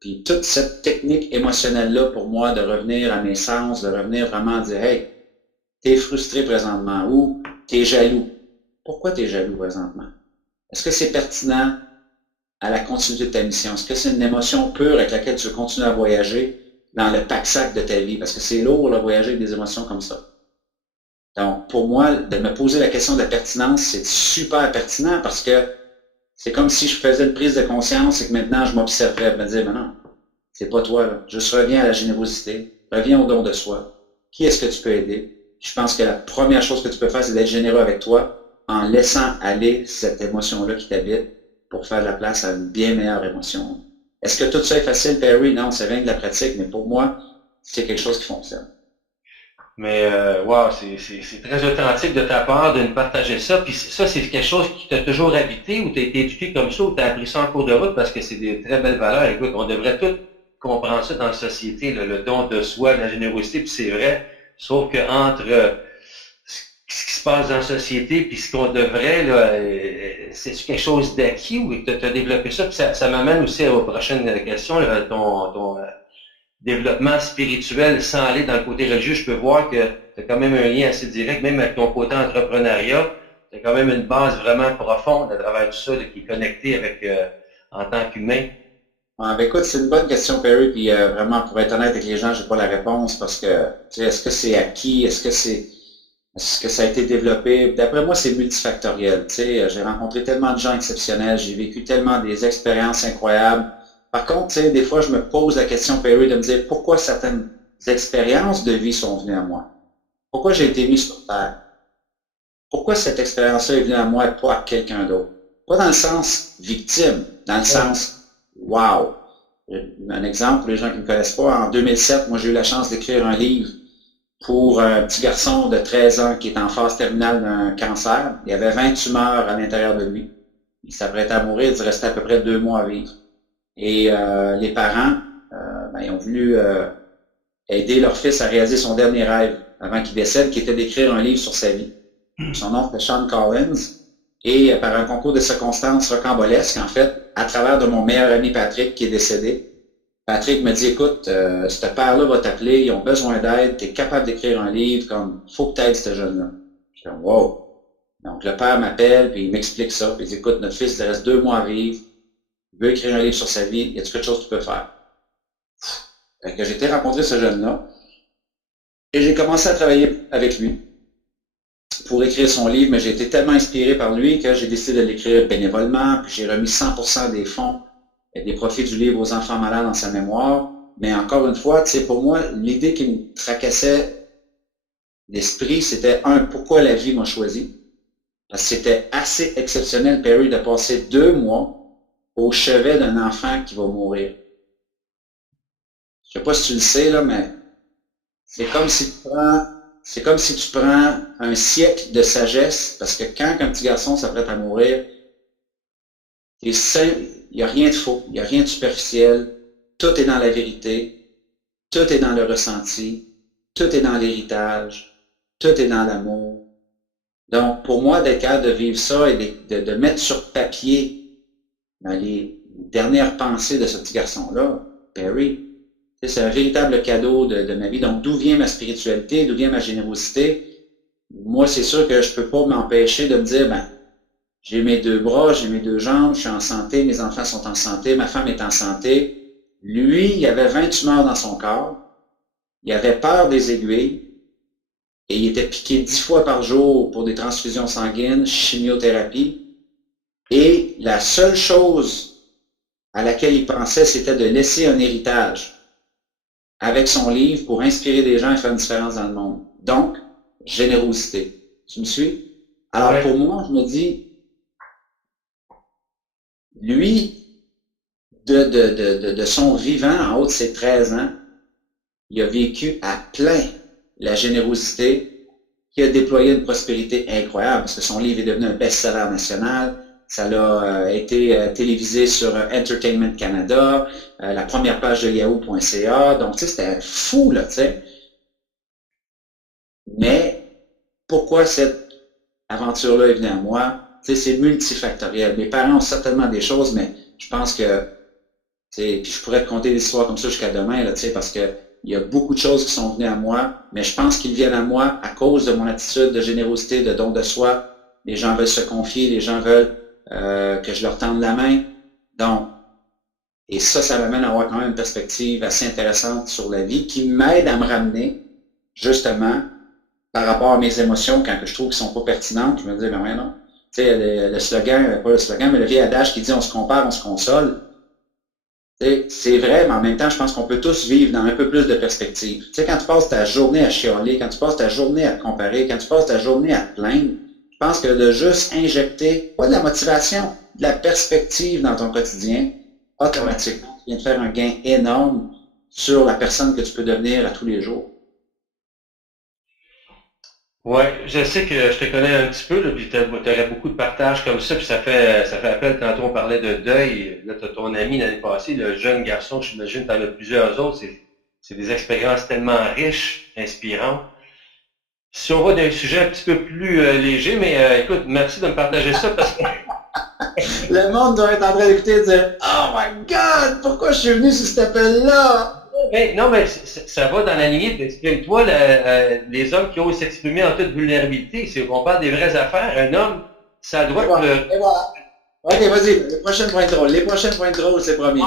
puis toute cette technique émotionnelle-là pour moi de revenir à mes sens, de revenir vraiment à dire, hey, t'es frustré présentement ou t'es jaloux. Pourquoi t'es jaloux présentement? Est-ce que c'est pertinent à la continuité de ta mission? Est-ce que c'est une émotion pure avec laquelle tu veux continuer à voyager dans le pack-sac de ta vie? Parce que c'est lourd, là, voyager avec des émotions comme ça. Donc, pour moi, de me poser la question de la pertinence, c'est super pertinent parce que c'est comme si je faisais une prise de conscience et que maintenant, je m'observerais, me dire, mais non, c'est pas toi, là. Juste reviens à la générosité, reviens au don de soi. Qui est-ce que tu peux aider? Je pense que la première chose que tu peux faire, c'est d'être généreux avec toi en laissant aller cette émotion-là qui t'habite pour faire de la place à une bien meilleure émotion. Est-ce que tout ça est facile, Perry? Non, c'est rien de la pratique, mais pour moi, c'est quelque chose qui fonctionne. Mais wow, c'est très authentique de ta part de nous partager ça. Puis ça, c'est quelque chose qui t'a toujours habité ou t'as été éduqué comme ça ou t'as appris ça en cours de route parce que c'est des très belles valeurs. Écoute, on devrait tous comprendre ça dans la société, le don de soi, la générosité, puis c'est vrai. Sauf que entre ce qui se passe dans la société puis ce qu'on devrait, là, c'est quelque chose d'acquis ou tu as développé ça? Puis ça m'amène aussi aux prochaines questions, là, ton développement spirituel sans aller dans le côté religieux. Je peux voir que tu as quand même un lien assez direct, même avec ton côté entrepreneuriat. Tu as quand même une base vraiment profonde à travers tout ça, là, qui est connectée avec en tant qu'humain. Ah, ben écoute, c'est une bonne question, Perry, puis vraiment, pour être honnête avec les gens, j'ai pas la réponse parce que, tu sais, est-ce que c'est acquis, est-ce que ça a été développé? D'après moi, c'est multifactoriel. Tu sais, j'ai rencontré tellement de gens exceptionnels, j'ai vécu tellement des expériences incroyables. Par contre, tu sais, des fois, je me pose la question, Perry, de me dire pourquoi certaines expériences de vie sont venues à moi? Pourquoi j'ai été mis sur Terre? Pourquoi cette expérience-là est venue à moi et pas à quelqu'un d'autre? Pas dans le sens victime, dans le sens wow. Un exemple pour les gens qui ne me connaissent pas, en 2007, moi j'ai eu la chance d'écrire un livre pour un petit garçon de 13 ans qui est en phase terminale d'un cancer. Il y avait 20 tumeurs à l'intérieur de lui. Il s'apprêtait à mourir, il restait à peu près 2 mois à vivre. Et les parents, ils ont voulu aider leur fils à réaliser son dernier rêve avant qu'il décède, qui était d'écrire un livre sur sa vie. Son nom c'était Sean Collins. Et par un concours de circonstances rocambolesques, en fait, à travers de mon meilleur ami Patrick qui est décédé, Patrick me dit, écoute, ce père-là va t'appeler, ils ont besoin d'aide, tu es capable d'écrire un livre, comme, faut que tu aides ce jeune-là. Je suis comme, wow. Donc, le père m'appelle, puis il m'explique ça, puis il dit, écoute, notre fils, il reste 2 mois à vivre, il veut écrire un livre sur sa vie, y a-t-il quelque chose que tu peux faire? Fait que j'ai été rencontrer ce jeune-là, et j'ai commencé à travailler avec lui pour écrire son livre, mais j'ai été tellement inspiré par lui que j'ai décidé de l'écrire bénévolement, puis j'ai remis 100% des fonds et des profits du livre aux enfants malades dans sa mémoire. Mais encore une fois, tu sais, pour moi, l'idée qui me tracassait l'esprit, c'était pourquoi la vie m'a choisi? Parce que c'était assez exceptionnel, Perry, de passer 2 mois au chevet d'un enfant qui va mourir. Je sais pas si tu le sais, là, mais c'est comme si tu prends un siècle de sagesse, parce que quand un petit garçon s'apprête à mourir, il n'y a rien de faux, il n'y a rien de superficiel, tout est dans la vérité, tout est dans le ressenti, tout est dans l'héritage, tout est dans l'amour. Donc, pour moi, d'être capable de vivre ça et de mettre sur papier les dernières pensées de ce petit garçon-là, Perry, c'est un véritable cadeau de ma vie. Donc, d'où vient ma spiritualité, d'où vient ma générosité? Moi, c'est sûr que je peux pas m'empêcher de me dire, j'ai mes 2 bras, j'ai mes 2 jambes, je suis en santé, mes enfants sont en santé, ma femme est en santé. Lui, il avait 20 tumeurs dans son corps, il avait peur des aiguilles, et il était piqué 10 fois par jour pour des transfusions sanguines, chimiothérapie, et la seule chose à laquelle il pensait, c'était de laisser un héritage avec son livre pour inspirer des gens et faire une différence dans le monde. Donc, générosité. Tu me suis? Alors, pour moi, je me dis, lui, de son vivant, en haut de ses 13 ans, il a vécu à plein la générosité qui a déployé une prospérité incroyable parce que son livre est devenu un best-seller national. Ça a été télévisé sur Entertainment Canada, la première page de yahoo.ca. Donc, tu sais, c'était fou, là, tu sais. Mais pourquoi cette aventure-là est venue à moi? Tu sais, c'est multifactoriel. Mes parents ont certainement des choses, mais je pense que, tu sais, puis je pourrais te conter des histoires comme ça jusqu'à demain, là, tu sais, parce que il y a beaucoup de choses qui sont venues à moi, mais je pense qu'ils viennent à moi à cause de mon attitude de générosité, de don de soi. Les gens veulent se confier, les gens veulent que je leur tende la main. Donc, et ça m'amène à avoir quand même une perspective assez intéressante sur la vie qui m'aide à me ramener, justement, par rapport à mes émotions quand je trouve qu'elles sont pas pertinentes. Je me dis, ouais, non. Tu sais, le slogan, pas le slogan, mais le vieil adage qui dit on se compare, on se console. C'est vrai, mais en même temps, je pense qu'on peut tous vivre dans un peu plus de perspective. Tu sais, quand tu passes ta journée à chialer, quand tu passes ta journée à te comparer, quand tu passes ta journée à te plaindre, je pense que de juste injecter, pas de la motivation, de la perspective dans ton quotidien, automatiquement, tu viens de faire un gain énorme sur la personne que tu peux devenir à tous les jours. Ouais, je sais que je te connais un petit peu, là, puis tu aurais beaucoup de partages comme ça, puis ça fait appel, tantôt on parlait de deuil, là, t'as ton ami l'année passée, le jeune garçon, j'imagine t'en as plusieurs autres, c'est des expériences tellement riches, inspirantes. Si on va d'un sujet un petit peu plus léger, mais écoute, merci de me partager ça parce que Le monde doit être en train d'écouter et dire Oh my God, pourquoi je suis venu sur cet appel-là? non, mais ça va dans la lignée d'exprime-toi les hommes qui osent s'exprimer en toute vulnérabilité. On parle des vraies affaires. Un homme, ça a le droit Et de voilà. Et voilà. Ok, vas-y, les prochaines points drôles. Les prochaines points drôles, c'est promis.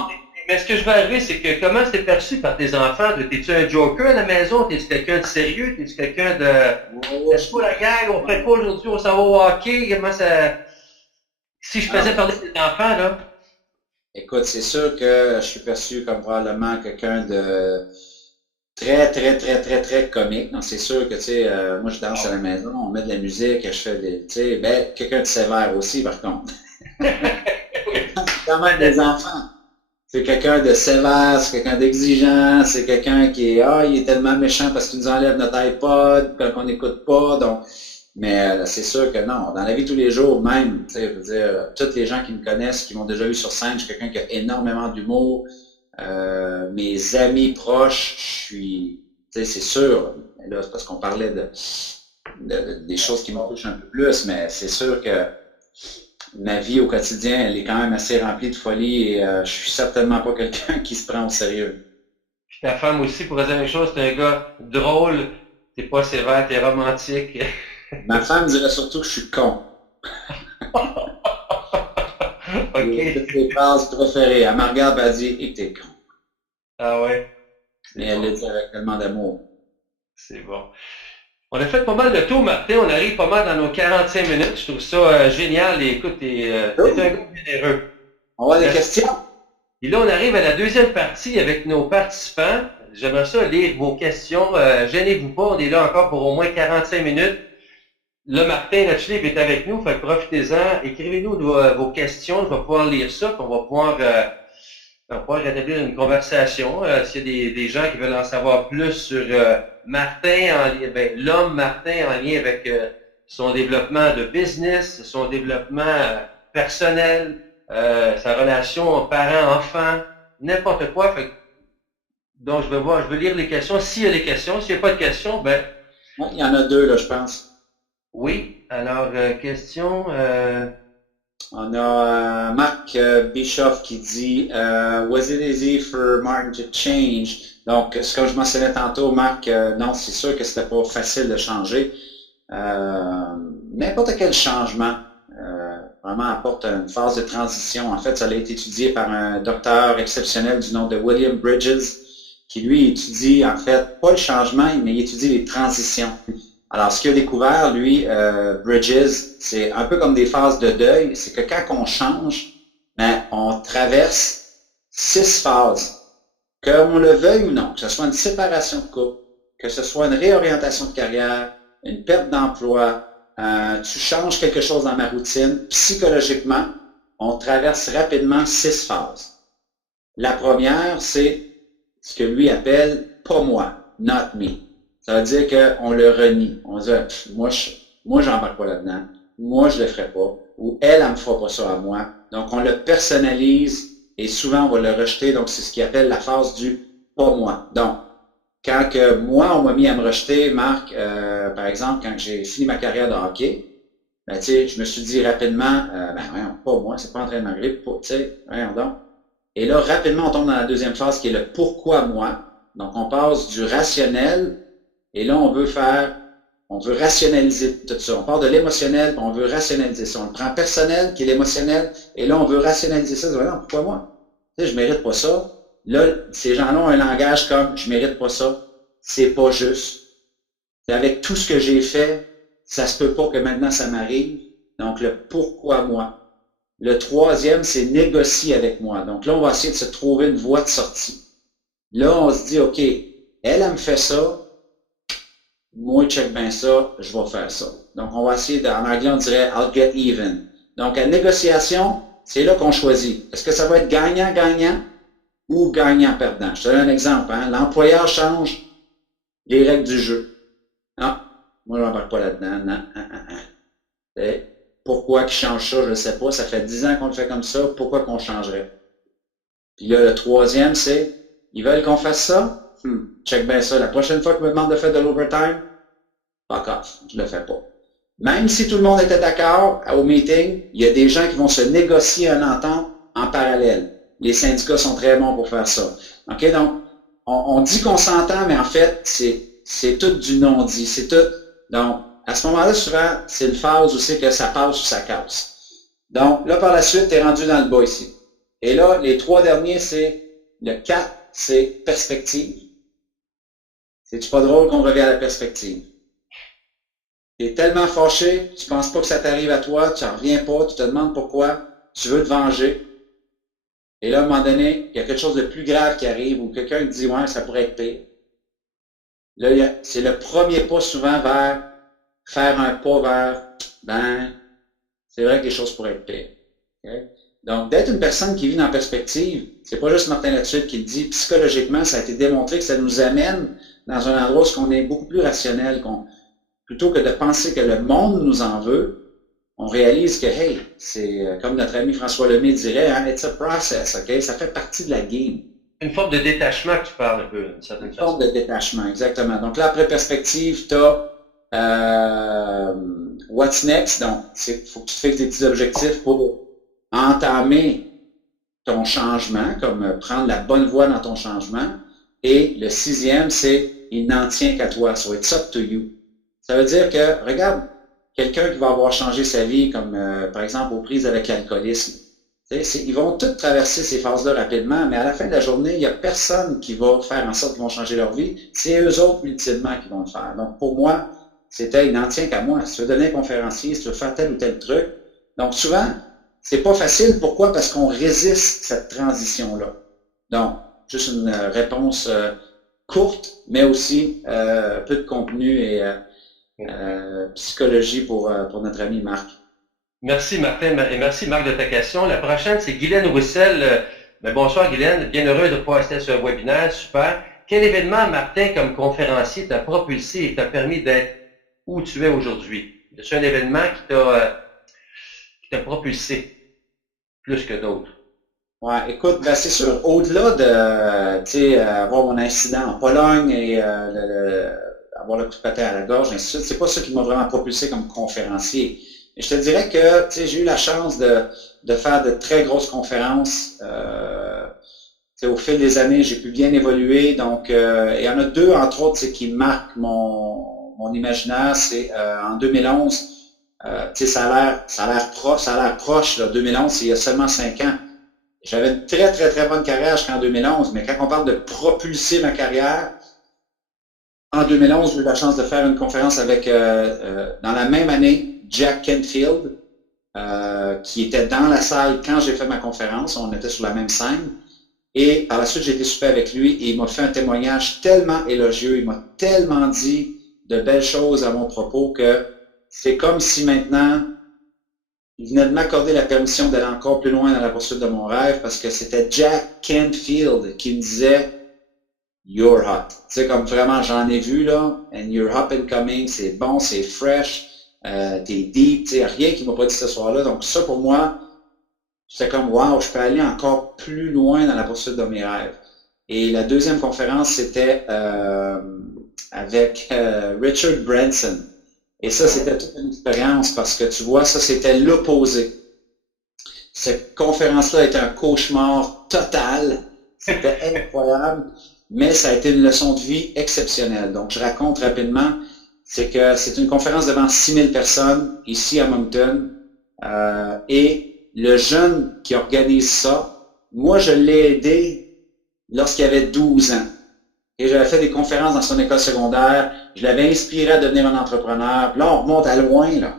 Mais ce que je veux arriver, c'est que comment c'est perçu par tes enfants? T'es-tu un joker à la maison? T'es-tu quelqu'un de sérieux? T'es-tu quelqu'un de laisse pas la gang, on ferait pas aujourd'hui, on s'en va au hockey? Comment ça. Si je faisais parler de tes enfants, là. Écoute, c'est sûr que je suis perçu comme probablement quelqu'un de très, très, très, très, très comique. Donc, c'est sûr que, tu sais, moi, je danse à la maison, on met de la musique, je fais des, tu sais, ben, quelqu'un de sévère aussi, par contre. Quand même des enfants. C'est quelqu'un de sévère, c'est quelqu'un d'exigeant, c'est quelqu'un qui est, il est tellement méchant parce qu'il nous enlève notre iPod, qu'on n'écoute pas, donc, mais c'est sûr que non. Dans la vie de tous les jours, même, tu sais, je veux dire, toutes les gens qui me connaissent, qui m'ont déjà vu sur scène, je suis quelqu'un qui a énormément d'humour. Mes amis proches, je suis, tu sais, c'est sûr, là, c'est parce qu'on parlait des choses qui me touchent un peu plus, mais c'est sûr que ma vie au quotidien, elle est quand même assez remplie de folie et je suis certainement pas quelqu'un qui se prend au sérieux. Puis ta femme aussi pourrait dire la même chose, t'es un gars drôle, t'es pas sévère, t'es romantique. Ma femme dirait surtout que je suis con. C'est OK. une de ses phrases préférées. Elle me regarde et elle dit « Et t'es con ». Ah ouais, Et c'est elle le bon. dit avec tellement d'amour. C'est bon. On a fait pas mal de tours, Martin. On arrive pas mal dans nos 45 minutes. Je trouve ça génial. Et écoute, t'es un gars généreux. On va à des Merci. questions? Et là, on arrive à la deuxième partie avec nos participants. J'aimerais ça lire vos questions. Gênez-vous pas, on est là encore pour au moins 45 minutes. Là, Martin, notre livre est avec nous, fait que profitez-en. Écrivez-nous vos questions, je vais pouvoir lire ça, puis on va pouvoir rétablir une conversation. S'il y a des gens qui veulent en savoir plus sur Martin, l'homme Martin en lien avec son développement de business, son développement personnel, sa relation parent-enfant, n'importe quoi. Donc, je veux lire les questions. S'il y a des questions, s'il n'y a pas de questions, ben Oui, il y en a deux, là, je pense. oui. Alors, question. On a Marc Bischoff qui dit Was it easy for Martin to change? Donc, ce que je mentionnais tantôt, Marc, non, c'est sûr que c'était pas facile de changer. N'importe quel changement vraiment apporte une phase de transition. En fait, ça a été étudié par un docteur exceptionnel du nom de William Bridges, qui lui étudie en fait pas le changement, mais il étudie les transitions. Alors, ce qu'il a découvert, lui, Bridges, c'est un peu comme des phases de deuil. C'est que quand on change, ben, on traverse 6 phases. Qu'on le veuille ou non, que ce soit une séparation de couple, que ce soit une réorientation de carrière, une perte d'emploi, tu changes quelque chose dans ma routine, psychologiquement, on traverse rapidement 6 phases. La première, c'est ce que lui appelle « pas moi »,« not me ». Ça veut dire qu'on le renie. On dit « moi, j'embarque pas là-dedans. Moi, je le ferai pas. » Ou « elle me fera pas ça à moi. » Donc, on le personnalise et souvent, on va le rejeter. Donc, c'est ce qu'il appelle la phase du « pas moi ». Donc, quand que moi, on m'a mis à me rejeter, Marc, par exemple, quand j'ai fini ma carrière de hockey, ben, tu sais, je me suis dit rapidement, ben, voyons, pas moi, c'est pas en train de m'arriver, tu sais, voyons donc. Et là, rapidement, on tombe dans la deuxième phase qui est le pourquoi moi. Donc, on passe du rationnel et là, on veut rationaliser tout ça. On part de l'émotionnel, puis on veut rationaliser ça. On le prend personnel, qui est l'émotionnel, et là, on veut rationaliser ça. Non, pourquoi moi? Tu sais, je mérite pas ça. Là, ces gens-là ont un langage comme, je mérite pas ça. C'est pas juste. C'est avec tout ce que j'ai fait, ça se peut pas que maintenant ça m'arrive. Donc, le pourquoi moi. Le troisième, c'est négocier avec moi. Donc là, on va essayer de se trouver une voie de sortie. Là, on se dit, OK, elle me fait ça, moi, check bien ça, je vais faire ça. Donc, on va essayer, en anglais, on dirait I'll get even. Donc, la négociation, c'est là qu'on choisit. Est-ce que ça va être gagnant-gagnant ou gagnant-perdant? Je te donne un exemple. Hein? L'employeur change les règles du jeu. Non. Moi, je n'embarque pas là-dedans. Non, Et pourquoi qu'ils changent ça, je ne sais pas. Ça fait 10 ans qu'on le fait comme ça. Pourquoi qu'on changerait? Puis là, le troisième, c'est, ils veulent qu'on fasse ça? Check bien ça. La prochaine fois qu'ils me demandent de faire de l'overtime, fuck off, je ne le fais pas. Même si tout le monde était d'accord au meeting, il y a des gens qui vont se négocier un entente en parallèle. Les syndicats sont très bons pour faire ça. OK? Donc, on dit qu'on s'entend, mais en fait, c'est tout du non-dit. C'est tout. Donc, à ce moment-là, souvent, c'est une phase où c'est que ça passe ou ça casse. Donc, là, par la suite, tu es rendu dans le bas ici. Et là, les trois derniers, c'est le 4, c'est perspective. C'est-tu pas drôle qu'on revienne à la perspective? Tu es tellement fâché, tu ne penses pas que ça t'arrive à toi, tu n'en reviens pas, tu te demandes pourquoi, tu veux te venger. Et là, à un moment donné, il y a quelque chose de plus grave qui arrive ou quelqu'un te dit « Ouais, ça pourrait être pire ». Là, c'est le premier pas souvent vers faire un pas vers « Ben, c'est vrai que les choses pourraient être pires ». Okay? Donc, d'être une personne qui vit dans la perspective, c'est pas juste Martin Latude qui le dit, psychologiquement, ça a été démontré que ça nous amène dans un endroit où on est beaucoup plus rationnel, plutôt que de penser que le monde nous en veut, on réalise que, hey, c'est comme notre ami François Lemay dirait, hein, it's a process, ok? Ça fait partie de la game. Une forme de détachement que tu parles un peu, d'une certaine façon. Une forme de détachement, exactement. Donc là, après perspective, tu as what's next? Donc, il faut que tu te fixes des petits objectifs pour entamer ton changement, comme prendre la bonne voie dans ton changement. Et le sixième, c'est il n'en tient qu'à toi. So it's up to you. Ça veut dire que, regarde, quelqu'un qui va avoir changé sa vie, comme par exemple aux prises avec l'alcoolisme. Ils vont tous traverser ces phases-là rapidement, mais à la fin de la journée, il n'y a personne qui va faire en sorte qu'ils vont changer leur vie. C'est eux autres, ultimement, qui vont le faire. Donc, pour moi, c'était il n'en tient qu'à moi. Si tu veux donner un conférencier, si tu veux faire tel ou tel truc. Donc, souvent, c'est pas facile. Pourquoi? Parce qu'on résiste cette transition-là. Donc, juste une réponse courte, mais aussi peu de contenu et psychologie pour notre ami Marc. Merci Martin et merci Marc de ta question. La prochaine, c'est Guylaine Roussel. Bonsoir Guylaine, bien heureux de pouvoir assister à ce webinaire, super. Quel événement, Martin, comme conférencier, t'a propulsé et t'a permis d'être où tu es aujourd'hui? Est-ce un événement qui t'a propulsé plus que d'autres? Ouais, écoute, ben c'est sûr, au-delà de avoir mon incident en Pologne et avoir le coup de patin à la gorge, ainsi de suite, c'est pas ça qui m'a vraiment propulsé comme conférencier. Et je te dirais que j'ai eu la chance de faire de très grosses conférences. Au fil des années, j'ai pu bien évoluer. Donc, il y en a deux, entre autres, qui marquent mon imaginaire. C'est en 2011. Ça a l'air proche. Là, 2011, c'est il y a seulement 5 ans. J'avais une très, très, très bonne carrière jusqu'en 2011. Mais quand on parle de propulser ma carrière, en 2011, j'ai eu la chance de faire une conférence avec, dans la même année, Jack Canfield, qui était dans la salle quand j'ai fait ma conférence. On était sur la même scène. Et par la suite, j'ai été souper avec lui et il m'a fait un témoignage tellement élogieux. Il m'a tellement dit de belles choses à mon propos que c'est comme si maintenant, il venait de m'accorder la permission d'aller encore plus loin dans la poursuite de mon rêve parce que c'était Jack Canfield qui me disait « You're hot ». Tu sais, comme vraiment, j'en ai vu, là, « And you're up and coming », c'est bon, c'est fresh. T'es deep, tu sais, rien qui m'a pas dit ce soir-là. Donc ça, pour moi, c'était comme, wow, je peux aller encore plus loin dans la poursuite de mes rêves. Et la deuxième conférence, c'était avec Richard Branson. Et ça, c'était toute une expérience parce que tu vois, ça, c'était l'opposé. Cette conférence-là était un cauchemar total. C'était incroyable, mais ça a été une leçon de vie exceptionnelle. Donc, je raconte rapidement. C'est que c'est une conférence devant 6000 personnes ici à Moncton et le jeune qui organise ça, moi je l'ai aidé lorsqu'il avait 12 ans. Et j'avais fait des conférences dans son école secondaire, je l'avais inspiré à devenir un entrepreneur. Là, on remonte à loin, là.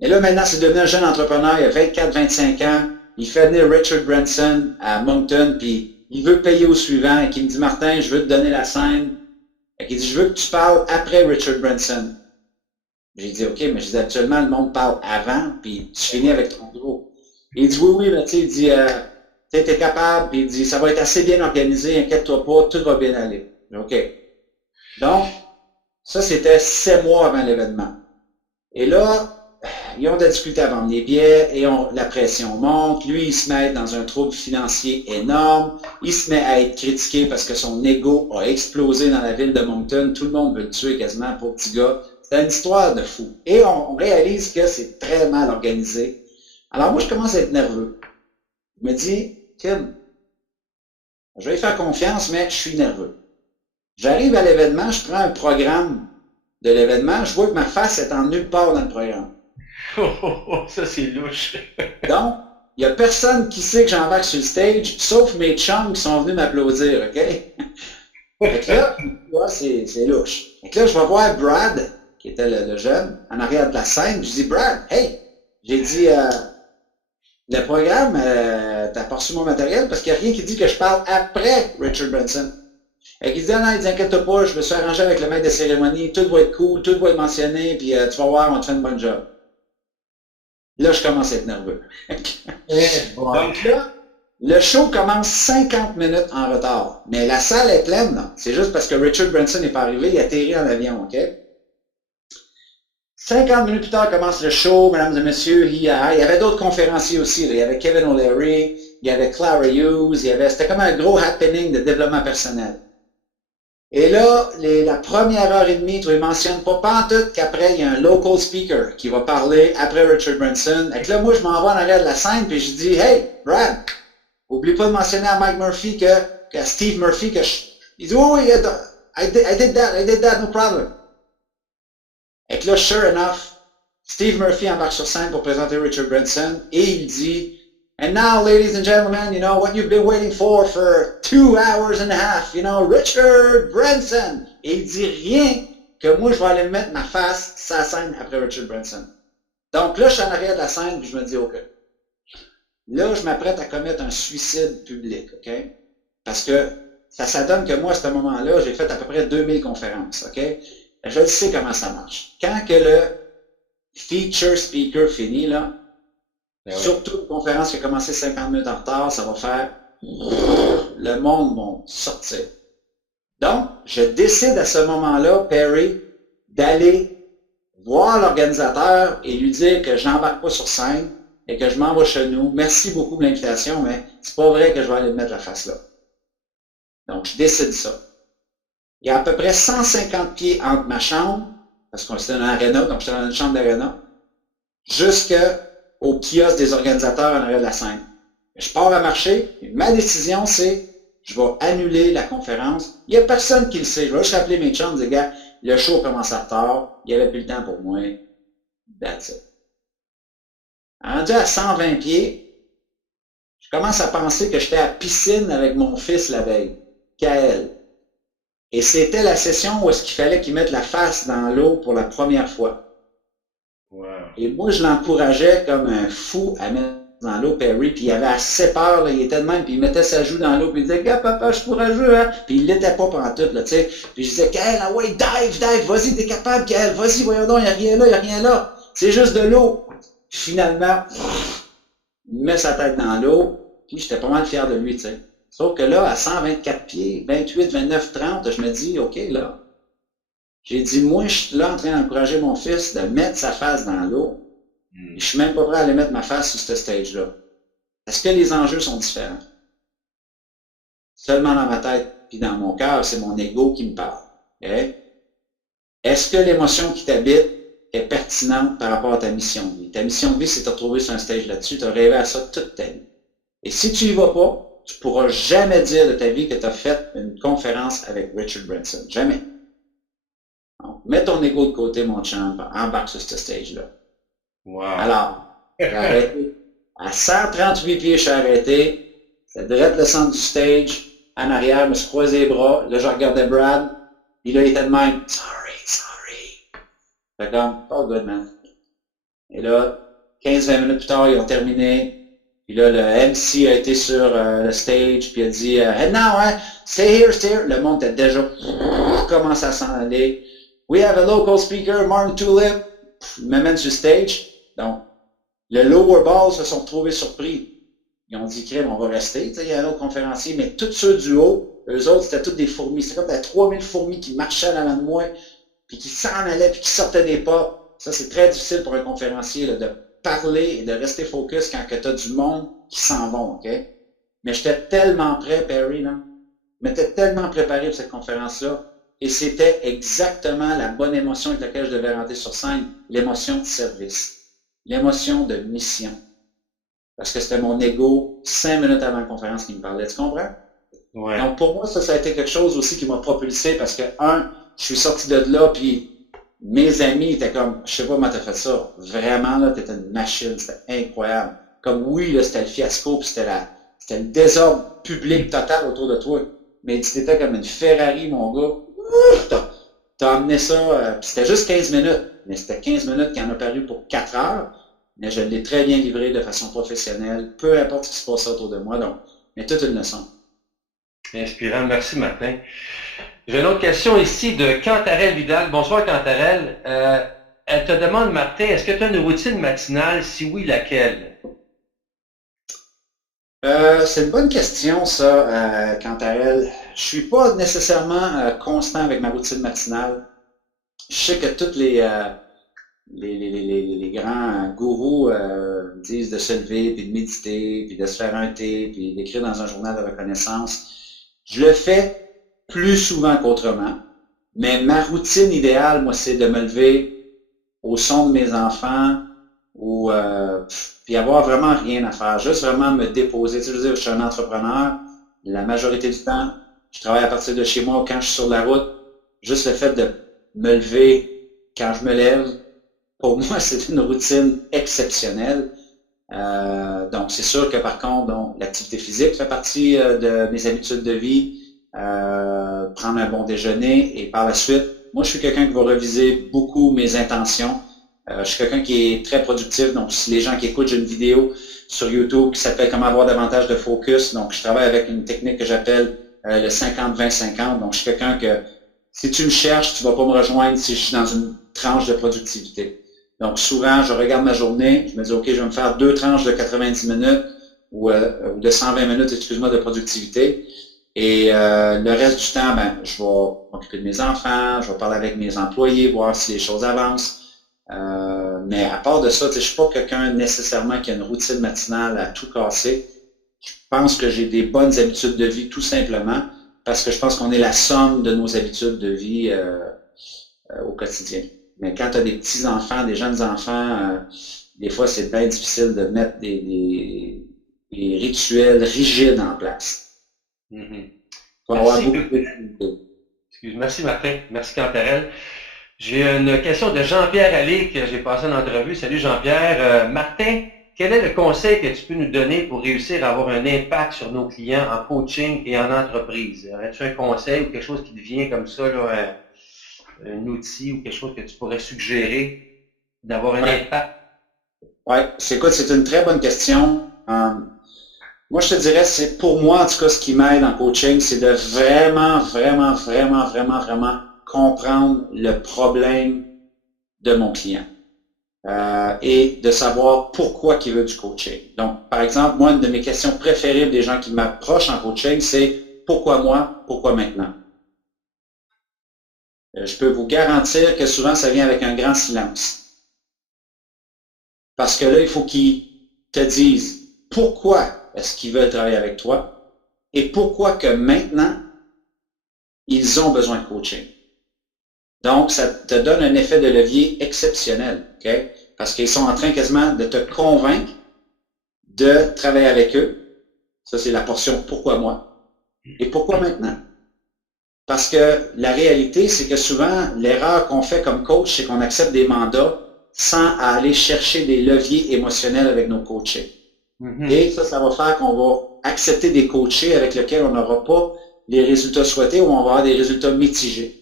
Et là, maintenant, c'est devenu un jeune entrepreneur, il a 24-25 ans, il fait venir Richard Branson à Moncton, puis il veut payer au suivant, et qui me dit, Martin, je veux te donner la scène. Il dit, je veux que tu parles après Richard Branson. J'ai dit, OK, mais je dis, actuellement, le monde parle avant, puis tu finis avec ton gros. Il dit, oui, mais tu sais, il dit, tu es capable, puis il dit, ça va être assez bien organisé, inquiète-toi pas, tout va bien aller. OK. Donc, Ça, c'était 7 mois avant l'événement. Et là, ils ont de la difficulté à vendre les billets et la pression monte. Lui, il se met dans un trouble financier énorme. Il se met à être critiqué parce que son ego a explosé dans la ville de Moncton. Tout le monde veut le tuer quasiment, pour petit gars. C'est une histoire de fou. Et on réalise que c'est très mal organisé. Alors moi, je commence à être nerveux. Je me dis, Tim, je vais lui faire confiance, mais je suis nerveux. J'arrive à l'événement, je prends un programme de l'événement, je vois que ma face est en nulle part dans le programme. Ça c'est louche. Donc, il n'y a personne qui sait que j'embarque sur le stage, sauf mes chums qui sont venus m'applaudir, OK? Fait que là, c'est louche. Fait que là, je vais voir Brad, qui était le jeune, en arrière de la scène, je dis, Brad, hey! J'ai dit, le programme, t'as pas reçu mon matériel parce qu'il n'y a rien qui dit que je parle après Richard Branson. Et qu'il dit, non, il inquiète pas, je me suis arrangé avec le maître de cérémonie, tout va être cool, tout va être mentionné, puis tu vas voir, on te fait une bonne job. Là, je commence à être nerveux. Donc là, le show commence 50 minutes en retard. Mais la salle est pleine, là. C'est juste parce que Richard Branson n'est pas arrivé, il a atterri en avion, OK? 50 minutes plus tard commence le show, mesdames et messieurs, il y avait d'autres conférenciers aussi, là. Il y avait Kevin O'Leary, il y avait Clara Hughes, c'était comme un gros happening de développement personnel. Et là, la première heure et demie, tu ne mentionnes pas pantoute qu'après, il y a un local speaker qui va parler après Richard Branson. Et là, moi, je m'en vais en arrière de la scène, puis je dis, hey, Brad, oublie pas de mentionner à Mike Murphy que Steve Murphy, il dit, oh, oui, I did that, no problem. Et là, sure enough, Steve Murphy embarque sur scène pour présenter Richard Branson, et il dit, and now, ladies and gentlemen, you know, what you've been waiting for 2 hours and a half, you know, Richard Branson. Et il dit rien que moi, je vais aller mettre ma face sur la scène après Richard Branson. Donc là, je suis en arrière de la scène, puis je me dis, OK. Là, je m'apprête à commettre un suicide public, OK? Parce que ça donne que moi, à ce moment-là, j'ai fait à peu près 2000 conférences, OK? Je sais comment ça marche. Quand que le feature speaker finit, là, surtout une conférence qui a commencé 50 minutes en retard, ça va faire le monde va sortir. Donc, je décide à ce moment-là, Perry, d'aller voir l'organisateur et lui dire que je n'embarque pas sur scène et que je m'en vais chez nous. Merci beaucoup de l'invitation, mais c'est pas vrai que je vais aller me mettre la face là. Donc, je décide ça. Il y a à peu près 150 pieds entre ma chambre, parce qu'on était dans l'aréna, donc j'étais dans une chambre d'aréna, jusqu'au kiosque des organisateurs en arrière de la scène. Je pars à marcher, et ma décision, c'est je vais annuler la conférence. Il n'y a personne qui le sait. Je vais juste rappeler mes chums, dire, gars, le show commence en retard, il n'y avait plus le temps pour moi. That's it. Rendu à 120 pieds, je commence à penser que j'étais à la piscine avec mon fils la veille, Kael. Et c'était la session où est-ce qu'il fallait qu'il mette la face dans l'eau pour la première fois. Wow. Et moi, je l'encourageais comme un fou à mettre dans l'eau, Perry, puis il avait assez peur, là, il était de même, puis il mettait sa joue dans l'eau, puis il disait, gars, papa, je suis courageux, hein, puis il l'était pas pendant tout, là, tu sais, puis je disais, Kael, ah ouais, dive, vas-y, t'es capable, Kael, vas-y, voyons donc, il n'y a rien là, c'est juste de l'eau. Finalement, il met sa tête dans l'eau, puis j'étais pas mal fier de lui, tu sais. Sauf que là, à 124 pieds, 28, 29, 30, je me dis, OK, là, j'ai dit, moi, je suis là en train d'encourager mon fils de mettre sa face dans l'eau. Je suis même pas prêt à aller mettre ma face sur ce stage-là. Est-ce que les enjeux sont différents? Seulement dans ma tête puis dans mon cœur, c'est mon ego qui me parle. Okay? Est-ce que l'émotion qui t'habite est pertinente par rapport à ta mission de vie? Ta mission de vie, c'est de te retrouver sur un stage là-dessus, tu as rêvé à ça toute ta vie. Et si tu y vas pas, tu pourras jamais dire de ta vie que tu as fait une conférence avec Richard Branson. Jamais. Donc, mets ton ego de côté, mon chum, embarque sur ce stage-là. Wow. Alors, j'ai arrêté. À 138 pieds, je suis arrêté. C'est direct le centre du stage. En arrière, je me suis croisé les bras. Là, je regardais Brad. Puis là, il était de même. Sorry. Fait comme, oh good, man. Et là, 15-20 minutes plus tard, ils ont terminé. Puis là, le MC a été sur le stage. Puis il a dit, hey, now, hein, stay here. Le monde était déjà commencé à s'en aller. We have a local speaker, Martin Tulip. Il m'amène sur le stage. Donc, le lower ball se sont retrouvés surpris. Ils ont dit, crème, on va rester. Tu sais, il y a un autre conférencier, mais tous ceux du haut, eux autres, c'était toutes des fourmis. C'était comme des 3000 fourmis qui marchaient en avant de moi. puis qui s'en allait, puis qui sortait des pas. Ça, c'est très difficile pour un conférencier là, de parler et de rester focus quand tu as du monde qui s'en vont, OK? Mais j'étais tellement prêt, Perry, là. Je m'étais tellement préparé pour cette conférence-là. Et c'était exactement la bonne émotion avec laquelle je devais rentrer sur scène, l'émotion de service, l'émotion de mission. Parce que c'était mon ego 5 minutes avant la conférence qui me parlait. Tu comprends? Ouais. Donc pour moi, ça a été quelque chose aussi qui m'a propulsé parce que, je suis sorti de là, puis mes amis étaient comme, je sais pas comment t'as fait ça. Vraiment, là, t'étais une machine, c'était incroyable. Comme oui, là, c'était le fiasco, puis c'était le désordre public total autour de toi. Mais tu étais comme une Ferrari, mon gars. T'as amené ça, puis c'était juste 15 minutes. Mais c'était 15 minutes qui en a paru pour 4 heures. Mais je l'ai très bien livré de façon professionnelle, peu importe ce qui se passait autour de moi. Donc, mais toute une leçon. Inspirant. Merci, Martin. J'ai une autre question ici de Cantarelle Vidal. Bonsoir, Cantarelle. Elle te demande, Martin, est-ce que tu as une routine matinale? Si oui, laquelle? C'est une bonne question, ça, Cantarelle. Je suis pas nécessairement constant avec ma routine matinale. Je sais que tous les grands gourous disent de se lever, puis de méditer, puis de se faire un thé, puis d'écrire dans un journal de reconnaissance. Je le fais plus souvent qu'autrement, mais ma routine idéale, moi, c'est de me lever au son de mes enfants ou puis avoir vraiment rien à faire, juste vraiment me déposer. Tu sais, je veux dire, je suis un entrepreneur, la majorité du temps, je travaille à partir de chez moi ou quand je suis sur la route. Juste le fait de me lever quand je me lève, pour moi, c'est une routine exceptionnelle. Donc, c'est sûr que par contre, l'activité physique fait partie de mes habitudes de vie. Prendre un bon déjeuner et par la suite, moi, je suis quelqu'un qui va reviser beaucoup mes intentions. Je suis quelqu'un qui est très productif. Donc, si les gens qui écoutent, j'ai une vidéo sur YouTube qui s'appelle Comment avoir davantage de focus. Donc, je travaille avec une technique que j'appelle le 50-20-50. Donc, je suis quelqu'un que si tu me cherches, tu vas pas me rejoindre si je suis dans une tranche de productivité. Donc, souvent, je regarde ma journée, je me dis, OK, je vais me faire 2 tranches de 90 minutes ou de 120 minutes, excuse-moi, de productivité. Et le reste du temps, je vais m'occuper de mes enfants, je vais parler avec mes employés, voir si les choses avancent. Mais à part de ça, je ne suis pas quelqu'un nécessairement qui a une routine matinale à tout casser. Je pense que j'ai des bonnes habitudes de vie tout simplement parce que je pense qu'on est la somme de nos habitudes de vie au quotidien. Mais quand tu as des petits-enfants, des jeunes enfants, des fois, c'est bien difficile de mettre des rituels rigides en place. Mm-hmm. Faut avoir beaucoup de flexibilité. Merci, Martin. Merci, Cantarelle. J'ai une question de Jean-Pierre Allé que j'ai passé en entrevue. Salut, Jean-Pierre. Martin, quel est le conseil que tu peux nous donner pour réussir à avoir un impact sur nos clients en coaching et en entreprise? Aurais-tu un conseil ou quelque chose qui te vient comme ça, là, un outil ou quelque chose que tu pourrais suggérer d'avoir un impact? Oui, écoute, c'est une très bonne question. Moi, je te dirais, c'est pour moi, en tout cas, ce qui m'aide en coaching, c'est de vraiment comprendre le problème de mon client et de savoir pourquoi il veut du coaching. Donc, par exemple, moi, une de mes questions préférées des gens qui m'approchent en coaching, c'est pourquoi moi, pourquoi maintenant? Je peux vous garantir que souvent, ça vient avec un grand silence. Parce que là, il faut qu'ils te disent pourquoi est-ce qu'ils veulent travailler avec toi et pourquoi que maintenant, ils ont besoin de coaching. Donc, ça te donne un effet de levier exceptionnel, ok? Parce qu'ils sont en train quasiment de te convaincre de travailler avec eux. Ça, c'est la portion pourquoi moi et pourquoi maintenant. Parce que la réalité, c'est que souvent, l'erreur qu'on fait comme coach, c'est qu'on accepte des mandats sans aller chercher des leviers émotionnels avec nos coachés. Mm-hmm. Et ça va faire qu'on va accepter des coachés avec lesquels on n'aura pas les résultats souhaités ou on va avoir des résultats mitigés.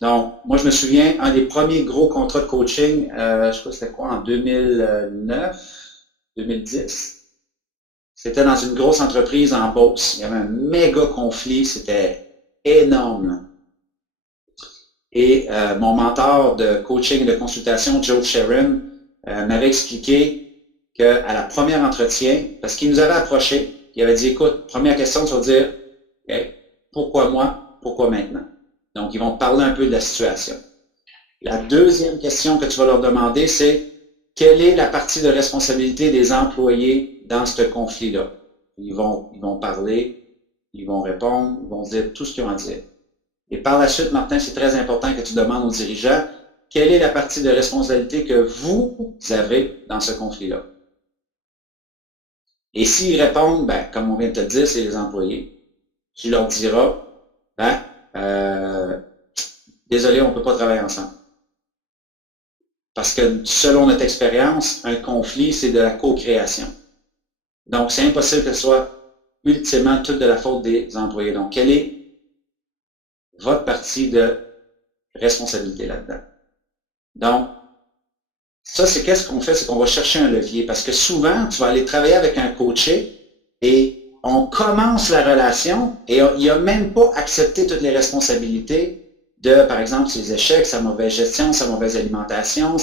Donc, moi, je me souviens, un des premiers gros contrats de coaching, je crois que c'était quoi, en 2009, 2010, c'était dans une grosse entreprise en Beauce. Il y avait un méga conflit, c'était énorme. Et mon mentor de coaching et de consultation, Joe Sharon, m'avait expliqué qu'à la première entretien, parce qu'il nous avait approché, il avait dit, écoute, première question, tu vas dire, okay, pourquoi moi, pourquoi maintenant? Donc, ils vont te parler un peu de la situation. La deuxième question que tu vas leur demander, c'est quelle est la partie de responsabilité des employés dans ce conflit-là? Ils vont parler, ils vont répondre, ils vont dire tout ce qu'ils ont à dire. Et par la suite, Martin, c'est très important que tu demandes aux dirigeants quelle est la partie de responsabilité que vous avez dans ce conflit-là. Et s'ils répondent, ben, comme on vient de te le dire, c'est les employés, tu leur diras, ben, désolé, on ne peut pas travailler ensemble. Parce que selon notre expérience, un conflit, c'est de la co-création. Donc, c'est impossible que ce soit ultimement toute de la faute des employés. Donc, quelle est votre partie de responsabilité là-dedans? Donc, ça, c'est qu'est-ce qu'on fait? C'est qu'on va chercher un levier. Parce que souvent, tu vas aller travailler avec un coaché et on commence la relation et il n'a même pas accepté toutes les responsabilités de, par exemple, ses échecs, sa mauvaise gestion, sa mauvaise alimentation.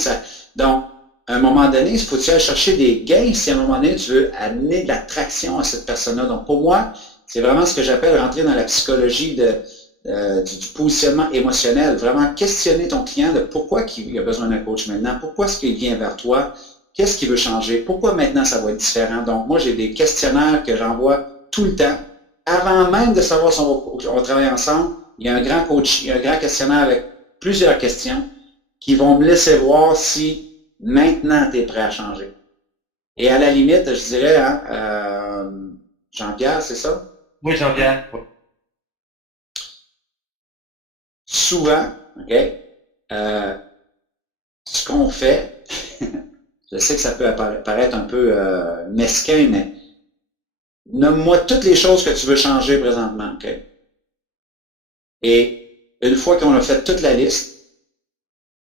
Donc, à un moment donné, il faut-tu aller chercher des gains si à un moment donné, tu veux amener de l'attraction à cette personne-là. Donc, pour moi, c'est vraiment ce que j'appelle rentrer dans la psychologie du positionnement émotionnel. Vraiment questionner ton client de pourquoi il a besoin d'un coach maintenant, pourquoi est-ce qu'il vient vers toi, qu'est-ce qu'il veut changer, pourquoi maintenant ça va être différent. Donc, moi, j'ai des questionnaires que j'envoie tout le temps. Avant même de savoir si on va travailler ensemble, il y a un grand coach, il y a un grand questionnaire avec plusieurs questions qui vont me laisser voir si maintenant tu es prêt à changer. Et à la limite, je dirais, hein, Jean-Pierre, c'est ça? Oui, Jean-Pierre. Souvent, OK, ce qu'on fait, je sais que ça peut paraître un peu mesquin, mais nomme-moi toutes les choses que tu veux changer présentement, OK? Et une fois qu'on a fait toute la liste,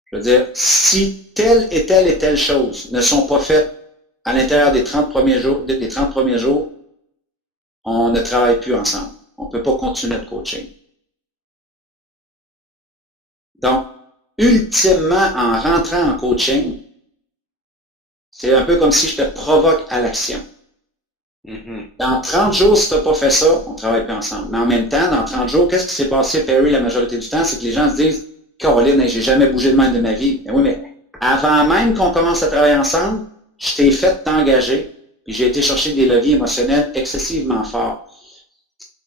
je veux dire, si telle et telle et telle chose ne sont pas faites à l'intérieur des 30 premiers jours, on ne travaille plus ensemble. On ne peut pas continuer notre coaching. Donc, ultimement, en rentrant en coaching, c'est un peu comme si je te provoque à l'action. Dans 30 jours, si tu n'as pas fait ça, on ne travaille plus ensemble. Mais en même temps, dans 30 jours, qu'est-ce qui s'est passé, Perry, la majorité du temps? C'est que les gens se disent, Caroline, j'ai jamais bougé de même de ma vie. Mais oui, mais avant même qu'on commence à travailler ensemble, je t'ai fait t'engager, puis j'ai été chercher des leviers émotionnels excessivement forts.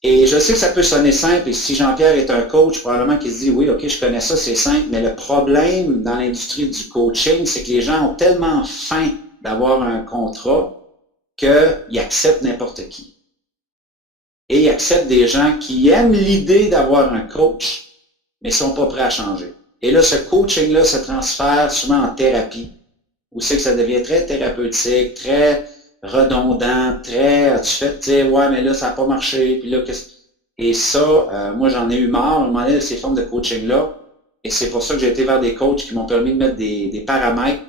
Et je sais que ça peut sonner simple, et si Jean-Pierre est un coach, probablement qu'il se dit, oui, ok, je connais ça, c'est simple, mais le problème dans l'industrie du coaching, c'est que les gens ont tellement faim d'avoir un contrat qu'ils acceptent n'importe qui. Et ils acceptent des gens qui aiment l'idée d'avoir un coach, mais ne sont pas prêts à changer. Et là, ce coaching-là se transfère souvent en thérapie, où c'est que ça devient très thérapeutique, très redondant, très, tu fais, tu sais, ouais, mais là, ça n'a pas marché, puis là, qu'est-ce... Et ça, moi, j'en ai eu marre, à un moment donné, de ces formes de coaching-là, et c'est pour ça que j'ai été vers des coachs qui m'ont permis de mettre des paramètres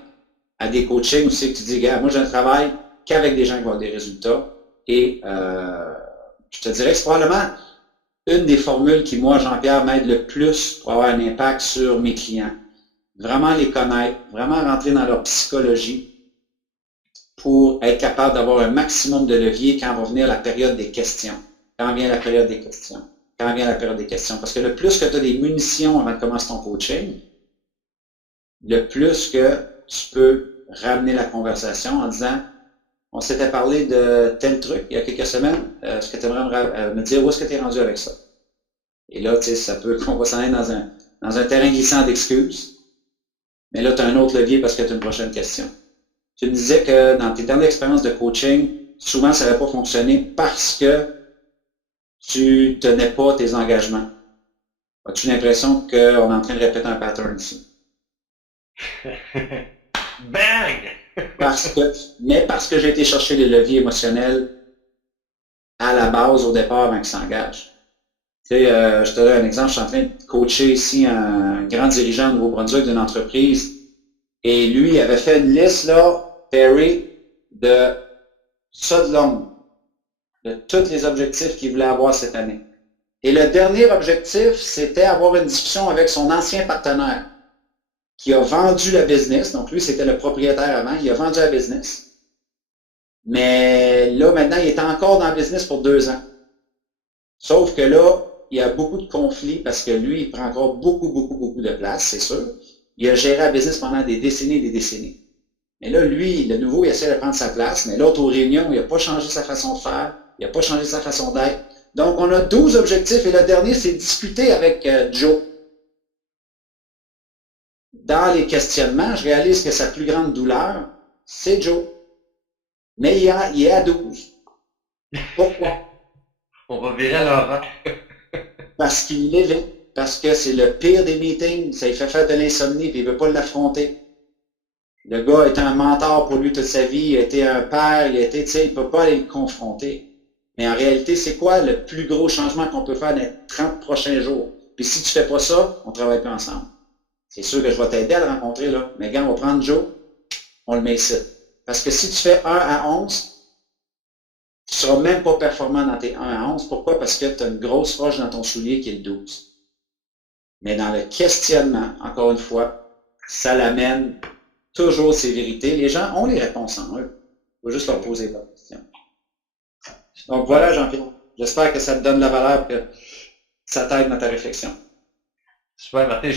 à des coachings où c'est que tu dis, gars, moi, je ne travaille qu'avec des gens qui vont avoir des résultats, et je te dirais que c'est probablement une des formules qui, moi, Jean-Pierre, m'aide le plus pour avoir un impact sur mes clients. Vraiment les connaître, vraiment rentrer dans leur psychologie pour être capable d'avoir un maximum de levier quand va venir la période des questions. Quand vient la période des questions. Quand vient la période des questions. Parce que le plus que tu as des munitions avant de commencer ton coaching, le plus que tu peux ramener la conversation en disant, on s'était parlé de tel truc il y a quelques semaines, est-ce que tu aimerais me dire où est-ce que tu es rendu avec ça? Et là, tu sais, ça peut qu'on va s'en aller dans un terrain glissant d'excuses, mais là, tu as un autre levier parce que tu as une prochaine question. Tu me disais que dans tes dernières expériences de coaching, souvent, ça n'avait pas fonctionné parce que tu ne tenais pas tes engagements. As-tu l'impression qu'on est en train de répéter un pattern ici? Bang! parce que j'ai été chercher les leviers émotionnels à la base, au départ, avant qu'ils s'engagent. Tu sais, je te donne un exemple, je suis en train de coacher ici un grand dirigeant au Nouveau-Brunswick d'une entreprise, et lui, il avait fait une liste, là, Perry, de ça de long, de tous les objectifs qu'il voulait avoir cette année. Et le dernier objectif, c'était avoir une discussion avec son ancien partenaire qui a vendu la business. Donc, lui, c'était le propriétaire avant. Il a vendu la business. Mais là, maintenant, il est encore dans le business pour 2 ans. Sauf que là, il y a beaucoup de conflits parce que lui, il prend encore beaucoup de place, c'est sûr. Il a géré la business pendant des décennies et des décennies. Mais là, lui, le nouveau, il essaie de prendre sa place, mais l'autre aux réunions, il n'a pas changé sa façon de faire, il n'a pas changé sa façon d'être. Donc, on a 12 objectifs et le dernier, c'est discuter avec Joe. Dans les questionnements, je réalise que sa plus grande douleur, c'est Joe. Mais il est à 12. Pourquoi? On va virer à l'envers. Parce qu'il l'évite. Parce que c'est le pire des meetings. Ça lui fait faire de l'insomnie et il ne veut pas l'affronter. Le gars est un mentor pour lui toute sa vie. Il a été un père. Il ne peut pas aller le confronter. Mais en réalité, c'est quoi le plus gros changement qu'on peut faire dans les 30 prochains jours? Puis si tu ne fais pas ça, on ne travaille plus ensemble. C'est sûr que je vais t'aider à le rencontrer, là. Mais gars, on va prendre Joe, on le met ici. Parce que si tu fais 1 à 11, tu ne seras même pas performant dans tes 1 à 11. Pourquoi? Parce que tu as une grosse roche dans ton soulier qui est le 12. Mais dans le questionnement, encore une fois, ça l'amène toujours ses vérités. Les gens ont les réponses en eux. Il faut juste leur poser la question. Donc voilà, Jean-Pierre. J'espère que ça te donne la valeur, que ça t'aide dans ta réflexion. Super, Martin.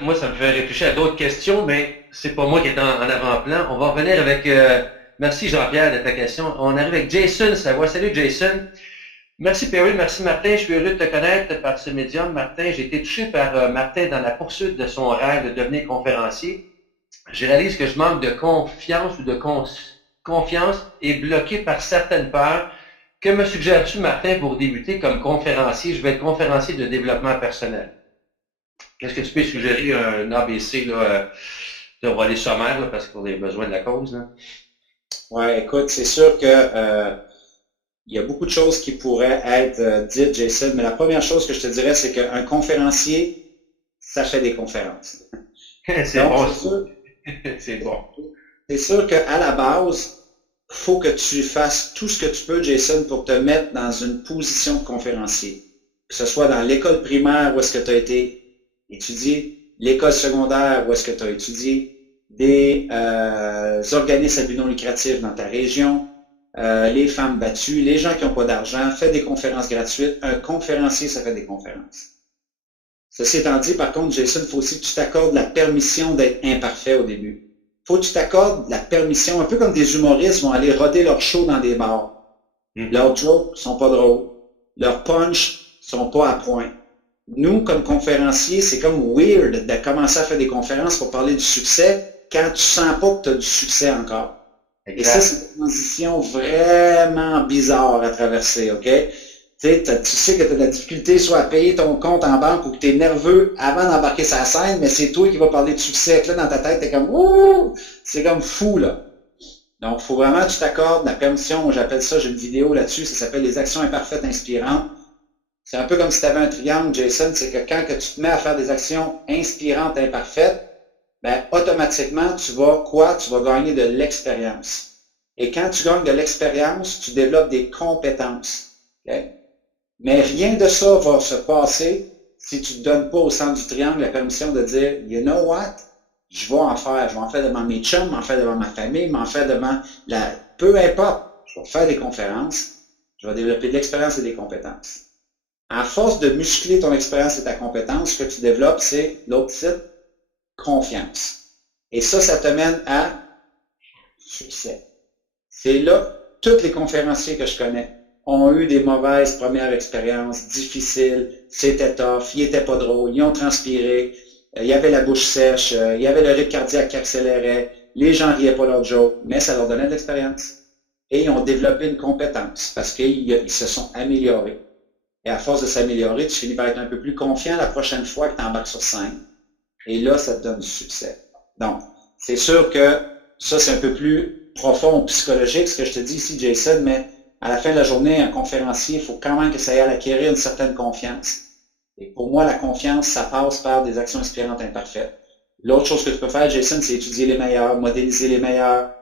Moi, ça me fait réfléchir à d'autres questions, mais c'est pas moi qui est en avant-plan. On va revenir avec... merci, Jean-Pierre, de ta question. On arrive avec Jason Savoie. Salut, Jason. Merci, Perry. Merci, Martin. Je suis heureux de te connaître par ce médium. Martin, j'ai été touché par Martin dans la poursuite de son rêve de devenir conférencier. Je réalise que je manque de confiance ou de confiance et bloqué par certaines peurs. Que me suggères-tu, Martin, pour débuter comme conférencier? Je vais être conférencier de développement personnel. Qu'est-ce que tu peux suggérer un ABC, là, on va aller sommaire, là, parce qu'on a besoin de la cause, là? Ouais, écoute, c'est sûr que il y a beaucoup de choses qui pourraient être dites, Jason, mais la première chose que je te dirais, c'est qu'un conférencier, ça fait des conférences. C'est bon. C'est bon. C'est sûr qu'à la base, il faut que tu fasses tout ce que tu peux, Jason, pour te mettre dans une position de conférencier. Que ce soit dans l'école primaire où est-ce que tu as été étudié, l'école secondaire où est-ce que tu as étudié, des organismes à but non lucratif dans ta région, les femmes battues, les gens qui n'ont pas d'argent, fais des conférences gratuites. Un conférencier, ça fait des conférences. Ceci étant dit, par contre, Jason, il faut aussi que tu t'accordes la permission d'être imparfait au début. Il faut que tu t'accordes la permission, un peu comme des humoristes vont aller roder leur show dans des bars. Leurs jokes sont pas drôles. Leurs punchs sont pas à point. Nous, comme conférenciers, c'est comme weird de commencer à faire des conférences pour parler du succès quand tu sens pas que tu as du succès encore. Exact. Et ça, c'est une transition vraiment bizarre à traverser, OK? Tu sais que tu as de la difficulté soit à payer ton compte en banque ou que tu es nerveux avant d'embarquer sa scène, mais c'est toi qui vas parler de succès. Là, dans ta tête, tu es comme « Ouh! » C'est comme fou, là. Donc, il faut vraiment que tu t'accordes la permission. J'appelle ça, j'ai une vidéo là-dessus, ça s'appelle « Les actions imparfaites inspirantes ». C'est un peu comme si tu avais un triangle, Jason, c'est que quand que tu te mets à faire des actions inspirantes, imparfaites, ben, automatiquement, tu vas quoi? Tu vas gagner de l'expérience. Et quand tu gagnes de l'expérience, tu développes des compétences. Okay? Mais rien de ça va se passer si tu ne donnes pas au centre du triangle la permission de dire, you know what? Je vais en faire. Je vais en faire devant mes chums, m'en faire devant ma famille, m'en faire devant la... Peu importe. Je vais faire des conférences. Je vais développer de l'expérience et des compétences. À force de muscler ton expérience et ta compétence, ce que tu développes, c'est l'autre site, confiance. Et ça te mène à succès. C'est là, tous les conférenciers que je connais ont eu des mauvaises premières expériences, difficiles, c'était tough, ils n'étaient pas drôles, ils ont transpiré, il y avait la bouche sèche, il y avait le rythme cardiaque qui accélérait, les gens riaient pas leur joke, mais ça leur donnait de l'expérience. Et ils ont développé une compétence parce qu'ils se sont améliorés. Et à force de s'améliorer, tu finis par être un peu plus confiant la prochaine fois que tu embarques sur scène. Et là, ça te donne du succès. Donc, c'est sûr que ça, c'est un peu plus profond, psychologique, ce que je te dis ici, Jason, mais à la fin de la journée, un conférencier, il faut quand même que ça aille à acquérir une certaine confiance. Et pour moi, la confiance, ça passe par des actions inspirantes imparfaites. L'autre chose que tu peux faire, Jason, c'est étudier les meilleurs, modéliser les meilleurs.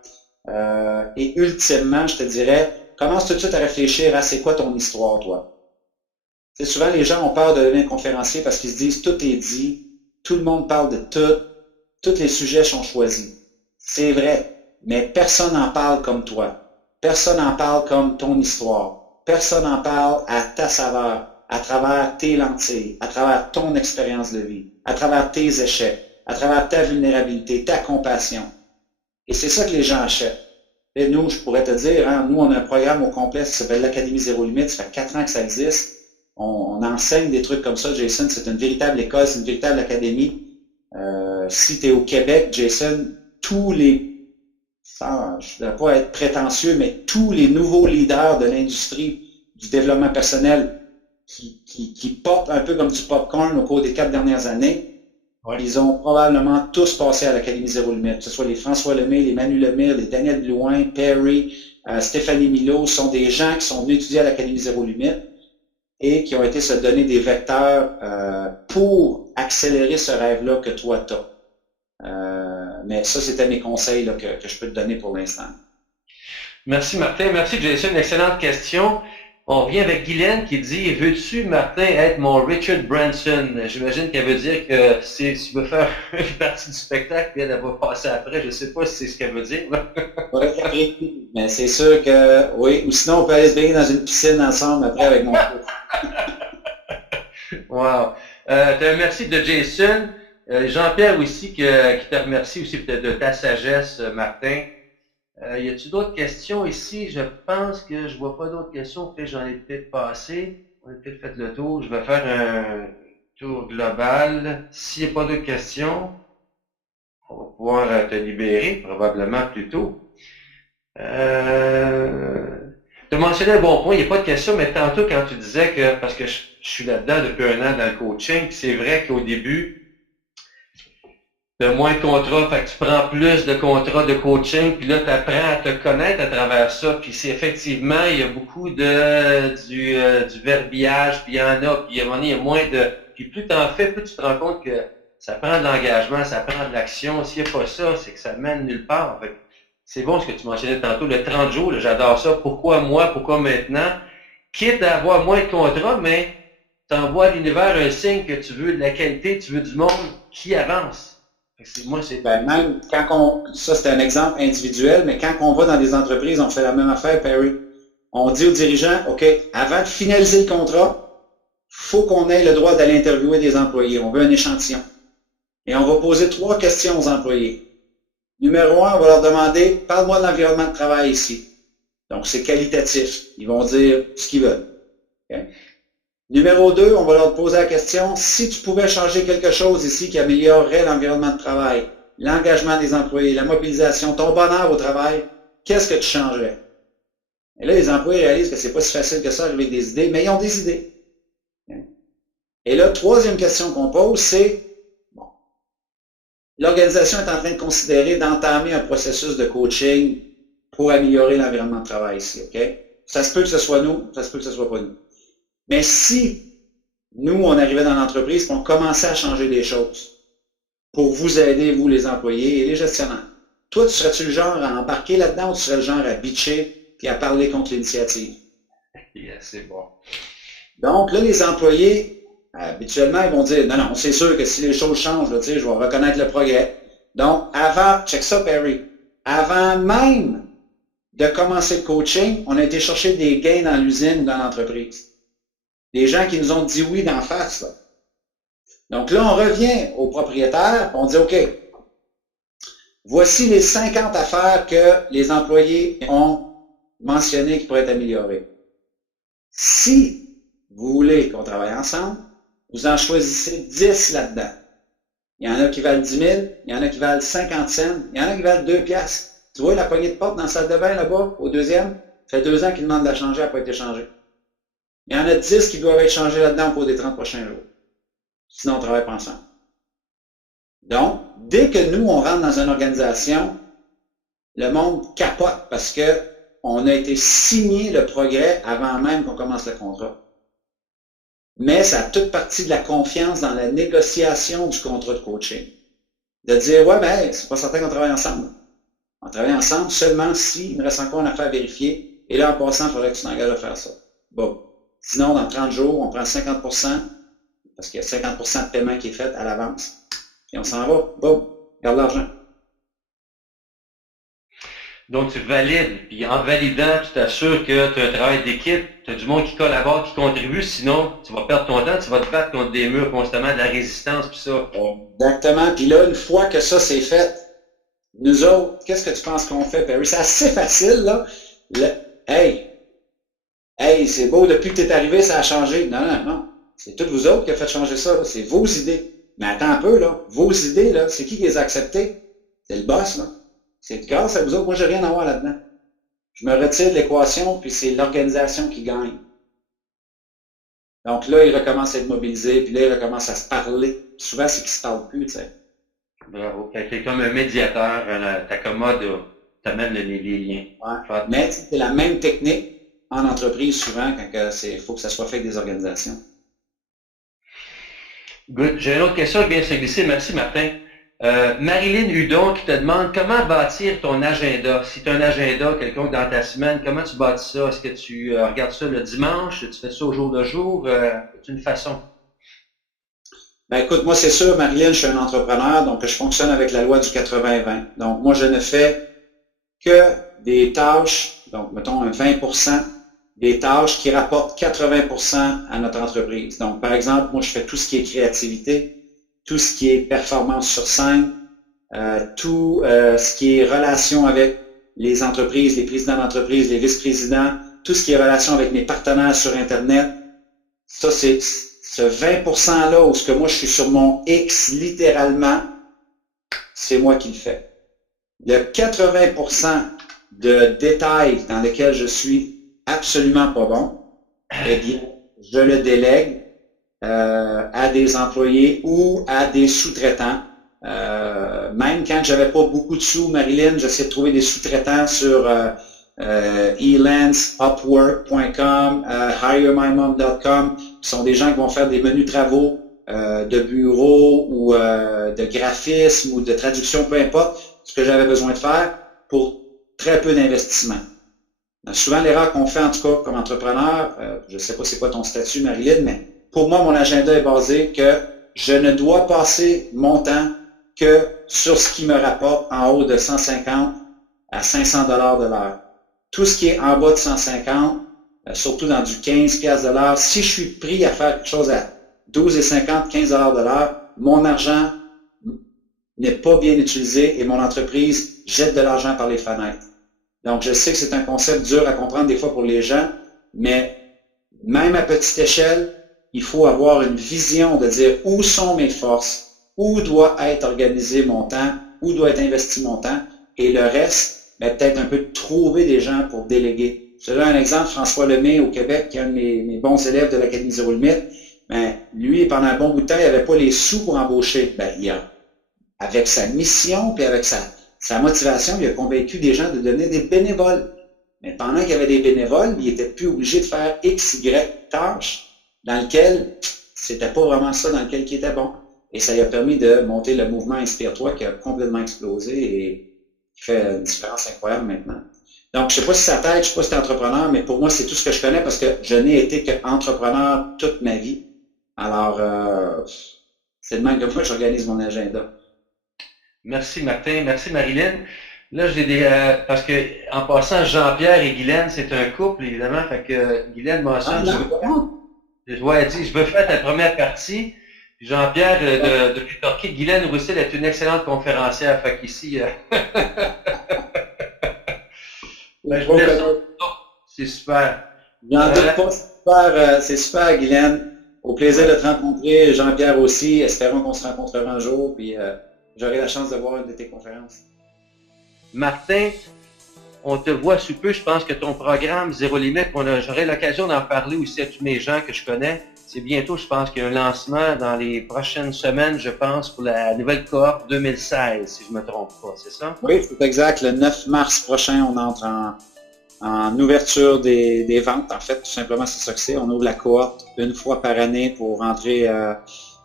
Et ultimement, je te dirais, commence tout de suite à réfléchir à c'est quoi ton histoire, toi. Tu sais, souvent, les gens ont peur de devenir conférencier parce qu'ils se disent tout est dit, tout le monde parle de tout, tous les sujets sont choisis. C'est vrai, mais personne n'en parle comme toi. Personne n'en parle comme ton histoire. Personne n'en parle à ta saveur, à travers tes lentilles, à travers ton expérience de vie, à travers tes échecs. à travers ta vulnérabilité, ta compassion. Et c'est ça que les gens achètent. Et nous, je pourrais te dire, hein, nous, on a un programme au complet qui s'appelle l'Académie Zéro Limite. Ça fait 4 ans que ça existe. On enseigne des trucs comme ça, Jason. C'est une véritable école, c'est une véritable académie. Si tu es au Québec, Jason, tous les, je ne voudrais pas être prétentieux, mais tous les nouveaux leaders de l'industrie du développement personnel qui portent un peu comme du popcorn au cours des 4 dernières années, ouais. Ils ont probablement tous passé à l'Académie Zéro Limite, que ce soit les François Lemay, les Manu Lemire, les Daniel Blouin, Perry, Stéphanie Milo, sont des gens qui sont venus étudier à l'Académie Zéro Limite et qui ont été se donner des vecteurs pour accélérer ce rêve-là que toi tu as. Mais ça, c'était mes conseils là, que je peux te donner pour l'instant. Merci Martin, merci Jason, excellente question. On revient avec Guylaine qui dit « Veux-tu, Martin, être mon Richard Branson? » J'imagine qu'elle veut dire que si tu veux faire une partie du spectacle, puis elle va passer après. Je ne sais pas si c'est ce qu'elle veut dire. Oui, mais c'est sûr que oui. Ou sinon, on peut aller se baigner dans une piscine ensemble après avec mon fils. Wow. Un merci de Jason. Jean-Pierre aussi qui te remercie aussi de ta sagesse, Martin. Y a-t-il d'autres questions ici? Je pense que je vois pas d'autres questions. Peut-être j'en ai peut-être passé. On a peut-être fait le tour. Je vais faire un tour global. S'il n'y a pas d'autres questions, on va pouvoir te libérer, probablement plus tôt. Tu as mentionné un bon point, il n'y a pas de questions, mais tantôt quand tu disais que, parce que je suis là-dedans depuis 1 an dans le coaching, c'est vrai qu'au début, de moins de contrats, fait que tu prends plus de contrats de coaching, puis là, tu apprends à te connaître à travers ça, puis c'est effectivement, il y a beaucoup du verbiage, puis il y en a, puis à un moment donné, il y a moins de... Puis plus tu en fais, plus tu te rends compte que ça prend de l'engagement, ça prend de l'action. S'il n'y a pas ça, c'est que ça mène nulle part. Fait que c'est bon ce que tu mentionnais tantôt, le 30 jours, là, j'adore ça. Pourquoi moi, pourquoi maintenant? Quitte à avoir moins de contrats, mais tu envoies à l'univers un signe que tu veux de la qualité, tu veux du monde qui avance. Moi, c'est... même quand ça c'est un exemple individuel, mais quand on va dans des entreprises, on fait la même affaire, Perry. On dit aux dirigeants, OK, avant de finaliser le contrat, faut qu'on ait le droit d'aller interviewer des employés. On veut un échantillon. Et on va poser 3 questions aux employés. Numéro 1, on va leur demander, parle-moi de l'environnement de travail ici. Donc, c'est qualitatif. Ils vont dire ce qu'ils veulent. Okay? Numéro 2, on va leur poser la question, si tu pouvais changer quelque chose ici qui améliorerait l'environnement de travail, l'engagement des employés, la mobilisation, ton bonheur au travail, qu'est-ce que tu changerais? Et là, les employés réalisent que c'est pas si facile que ça d'arriver avec des idées, mais ils ont des idées. Et là, 3e question qu'on pose, c'est, bon, l'organisation est en train de considérer d'entamer un processus de coaching pour améliorer l'environnement de travail ici, OK? Ça se peut que ce soit nous, ça se peut que ce soit pas nous. Mais si nous, on arrivait dans l'entreprise et on commençait à changer des choses pour vous aider, vous les employés et les gestionnaires, toi, tu serais-tu le genre à embarquer là-dedans ou tu serais le genre à bitcher et à parler contre l'initiative? Yeah, c'est bon. Donc, là, les employés, habituellement, ils vont dire, non, c'est sûr que si les choses changent, là, je vais reconnaître le progrès. Donc, avant, check ça, Perry, avant même de commencer le coaching, on a été chercher des gains dans l'usine ou dans l'entreprise. Des gens qui nous ont dit oui d'en face. Là. Donc là, on revient au propriétaire, on dit, OK, voici les 50 affaires que les employés ont mentionnées qui pourraient être améliorées. Si vous voulez qu'on travaille ensemble, vous en choisissez 10 là-dedans. Il y en a qui valent 10 000, il y en a qui valent 50 cents, il y en a qui valent 2 piastres. Tu vois la poignée de porte dans la salle de bain là-bas, au 2e? Ça fait 2 ans qu'ils demandent de la changer, elle n'a pas été changée. Il y en a 10 qui doivent être changés là-dedans au cours des 30 prochains jours. Sinon, on ne travaille pas ensemble. Donc, dès que nous, on rentre dans une organisation, le monde capote parce qu'on a été signé le progrès avant même qu'on commence le contrat. Mais ça a toute partie de la confiance dans la négociation du contrat de coaching. De dire, ouais, ben, c'est pas certain qu'on travaille ensemble. On travaille ensemble seulement s'il me reste encore une affaire à vérifier. Et là, en passant, il faudrait que tu t'engages à faire ça. Bon. Sinon, dans 30 jours, on prend 50%, parce qu'il y a 50% de paiement qui est fait à l'avance. Et on s'en va, boum, garde l'argent. Donc, tu valides, puis en validant, tu t'assures que tu as un travail d'équipe, tu as du monde qui collabore, qui contribue, sinon tu vas perdre ton temps, tu vas te battre contre des murs constamment, de la résistance, puis ça. Exactement. Puis là, une fois que ça c'est fait, nous autres, qu'est-ce que tu penses qu'on fait, Perry? C'est assez facile, là. Hey, c'est beau, depuis que tu es arrivé, ça a changé. Non, non, non. C'est toutes vous autres qui avez fait changer ça, c'est vos idées. Mais attends un peu, là. Vos idées, là, c'est qui les a acceptées? C'est le boss, là. C'est grâce à vous autres. Moi, j'ai rien à voir là-dedans. Je me retire de l'équation, puis c'est l'organisation qui gagne. Donc là, il recommence à être mobilisé, puis là, il recommence à se parler. Souvent, c'est qu'il ne se parle plus, tu sais. Bravo. C'est comme un médiateur, t'accommodes, t'amènes les liens. Ouais. Mais c'est la même technique en entreprise, souvent, quand il faut que ça soit fait avec des organisations. Good. J'ai une autre question qui vient de se glisser. Merci, Martin. Marilyn Hudon qui te demande comment bâtir ton agenda. Si tu as un agenda quelconque dans ta semaine, comment tu bâtis ça? Est-ce que tu regardes ça le dimanche? Tu fais ça au jour le jour? C'est une façon? Ben écoute, moi c'est sûr, Marilyn, je suis un entrepreneur, donc je fonctionne avec la loi du 80-20. Donc moi je ne fais que des tâches, donc mettons un 20%, des tâches qui rapportent 80% à notre entreprise. Donc par exemple, moi je fais tout ce qui est créativité, tout ce qui est performance sur scène, tout ce qui est relation avec les entreprises, les présidents d'entreprise, les vice-présidents, tout ce qui est relation avec mes partenaires sur Internet. Ça, c'est ce 20%-là où ce que moi je suis sur mon X littéralement, c'est moi qui le fais. Le 80% de détails dans lesquels je suis absolument pas bon, eh bien, je le délègue à des employés ou à des sous-traitants. Même quand j'avais pas beaucoup de sous, Marilyn, j'essaie de trouver des sous-traitants sur Elance, Upwork.com, HireMyMom.com. Ce sont des gens qui vont faire des menus travaux de bureau ou de graphisme ou de traduction, peu importe, ce que j'avais besoin de faire pour très peu d'investissement. Souvent, l'erreur qu'on fait, en tout cas, comme entrepreneur, je ne sais pas c'est quoi ton statut, Marilyn, mais pour moi, mon agenda est basé que je ne dois passer mon temps que sur ce qui me rapporte en haut de 150 à 500 $ de l'heure. Tout ce qui est en bas de 150, surtout dans du 15 $ de l'heure, si je suis pris à faire quelque chose à 12,50, 15 $ de l'heure, mon argent n'est pas bien utilisé et mon entreprise jette de l'argent par les fenêtres. Donc, je sais que c'est un concept dur à comprendre des fois pour les gens, mais même à petite échelle, il faut avoir une vision de dire où sont mes forces, où doit être organisé mon temps, où doit être investi mon temps, et le reste, peut-être un peu trouver des gens pour déléguer. Je te donne un exemple, François Lemay au Québec, qui est un de mes bons élèves de l'Académie Zéro Limite, lui, pendant un bon bout de temps, il n'avait pas les sous pour embaucher. Avec sa mission, puis avec sa motivation, il a convaincu des gens de devenir des bénévoles. Mais pendant qu'il y avait des bénévoles, il n'était plus obligé de faire X, Y tâches dans lesquelles c'était pas vraiment ça dans lequel il était bon. Et ça lui a permis de monter le mouvement Inspire-toi qui a complètement explosé et qui fait une différence incroyable maintenant. Donc, je ne sais pas si ça t'aide, je ne sais pas si tu es entrepreneur, mais pour moi, c'est tout ce que je connais parce que je n'ai été qu'entrepreneur toute ma vie. Alors, c'est de même que moi, j'organise mon agenda. Merci Martin, merci Marilyn. Là, j'ai parce que en passant, Jean-Pierre et Guylaine, c'est un couple, évidemment. Fait que Guylaine mentionne, je veux faire ta première partie. Jean-Pierre depuis Turquie, Guylaine Roussel est une excellente conférencière. Fait qu'ici, c'est super. J'en doute pas, c'est super, Guylaine. Au plaisir de te rencontrer, Jean-Pierre aussi. Espérons qu'on se rencontrera un jour, puis j'aurai la chance de voir une de tes conférences. Martin, on te voit sous peu. Je pense que ton programme Zéro Limite, j'aurai l'occasion d'en parler aussi à tous mes gens que je connais. C'est bientôt, je pense qu'il y a un lancement dans les prochaines semaines, je pense, pour la nouvelle cohorte 2016, si je ne me trompe pas, c'est ça? Oui, c'est exact. Le 9 mars prochain, on entre en ouverture des ventes. En fait, tout simplement, c'est ça que c'est. On ouvre la cohorte une fois par année pour rentrer à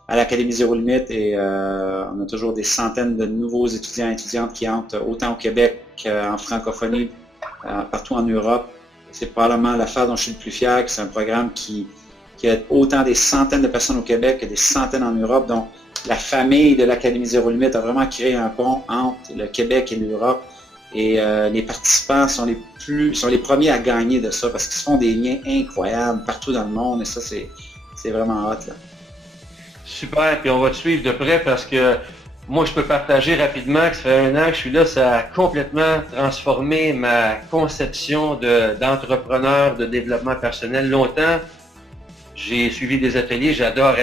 l'Académie Zéro Limite et on a toujours des centaines de nouveaux étudiants et étudiantes qui entrent autant au Québec qu'en francophonie, partout en Europe. C'est probablement l'affaire dont je suis le plus fier, c'est un programme qui a autant des centaines de personnes au Québec que des centaines en Europe. Donc, la famille de l'Académie Zéro Limite a vraiment créé un pont entre le Québec et l'Europe. Et les participants sont les premiers à gagner de ça parce qu'ils se font des liens incroyables partout dans le monde et ça, c'est vraiment hot, là. Super, puis on va te suivre de près parce que moi, je peux partager rapidement que ça fait 1 an que je suis là, ça a complètement transformé ma conception d'entrepreneur, de développement personnel. Longtemps, j'ai suivi des ateliers, j'adore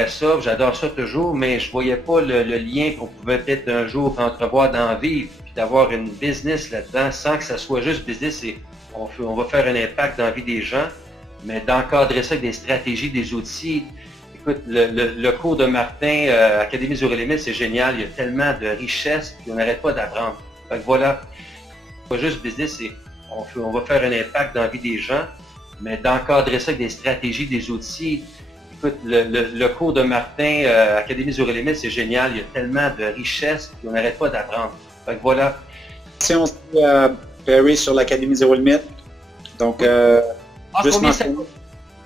ça toujours, mais je voyais pas le lien qu'on pouvait peut-être un jour entrevoir d'en vivre, puis d'avoir une business là-dedans, sans que ça soit juste business, et on va faire un impact dans la vie des gens, mais d'encadrer ça avec des stratégies, des outils. Écoute, le cours de Martin, Académie Zéro Limite, c'est génial, il y a tellement de richesses, puis on n'arrête pas d'apprendre. Fait que voilà, pas juste business, on va faire un impact dans la vie des gens, mais d'encadrer ça avec des stratégies, des outils. Écoute, le cours de Martin, Académie Zéro Limite, c'est génial, il y a tellement de richesses, puis on n'arrête pas d'apprendre. Fait que voilà. Si on se dit, Perry, sur l'Académie Zéro Limite, donc,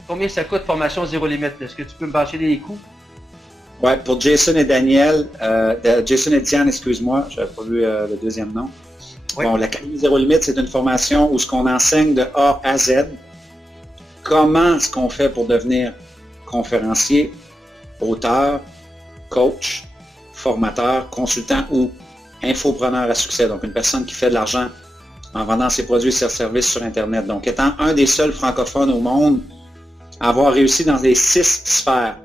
combien ça coûte formation Zéro Limite? Est-ce que tu peux me bâcher les coûts? Ouais, pour Jason et Daniel, Jason et Diane, excuse-moi, j'avais pas vu le deuxième nom. Oui. Bon, l'Académie Zéro Limite, c'est une formation où ce qu'on enseigne de A à Z, comment est-ce qu'on fait pour devenir conférencier, auteur, coach, formateur, consultant ou infopreneur à succès. Donc, une personne qui fait de l'argent en vendant ses produits et ses services sur Internet. Donc, étant un des seuls francophones au monde à avoir réussi dans les 6 sphères.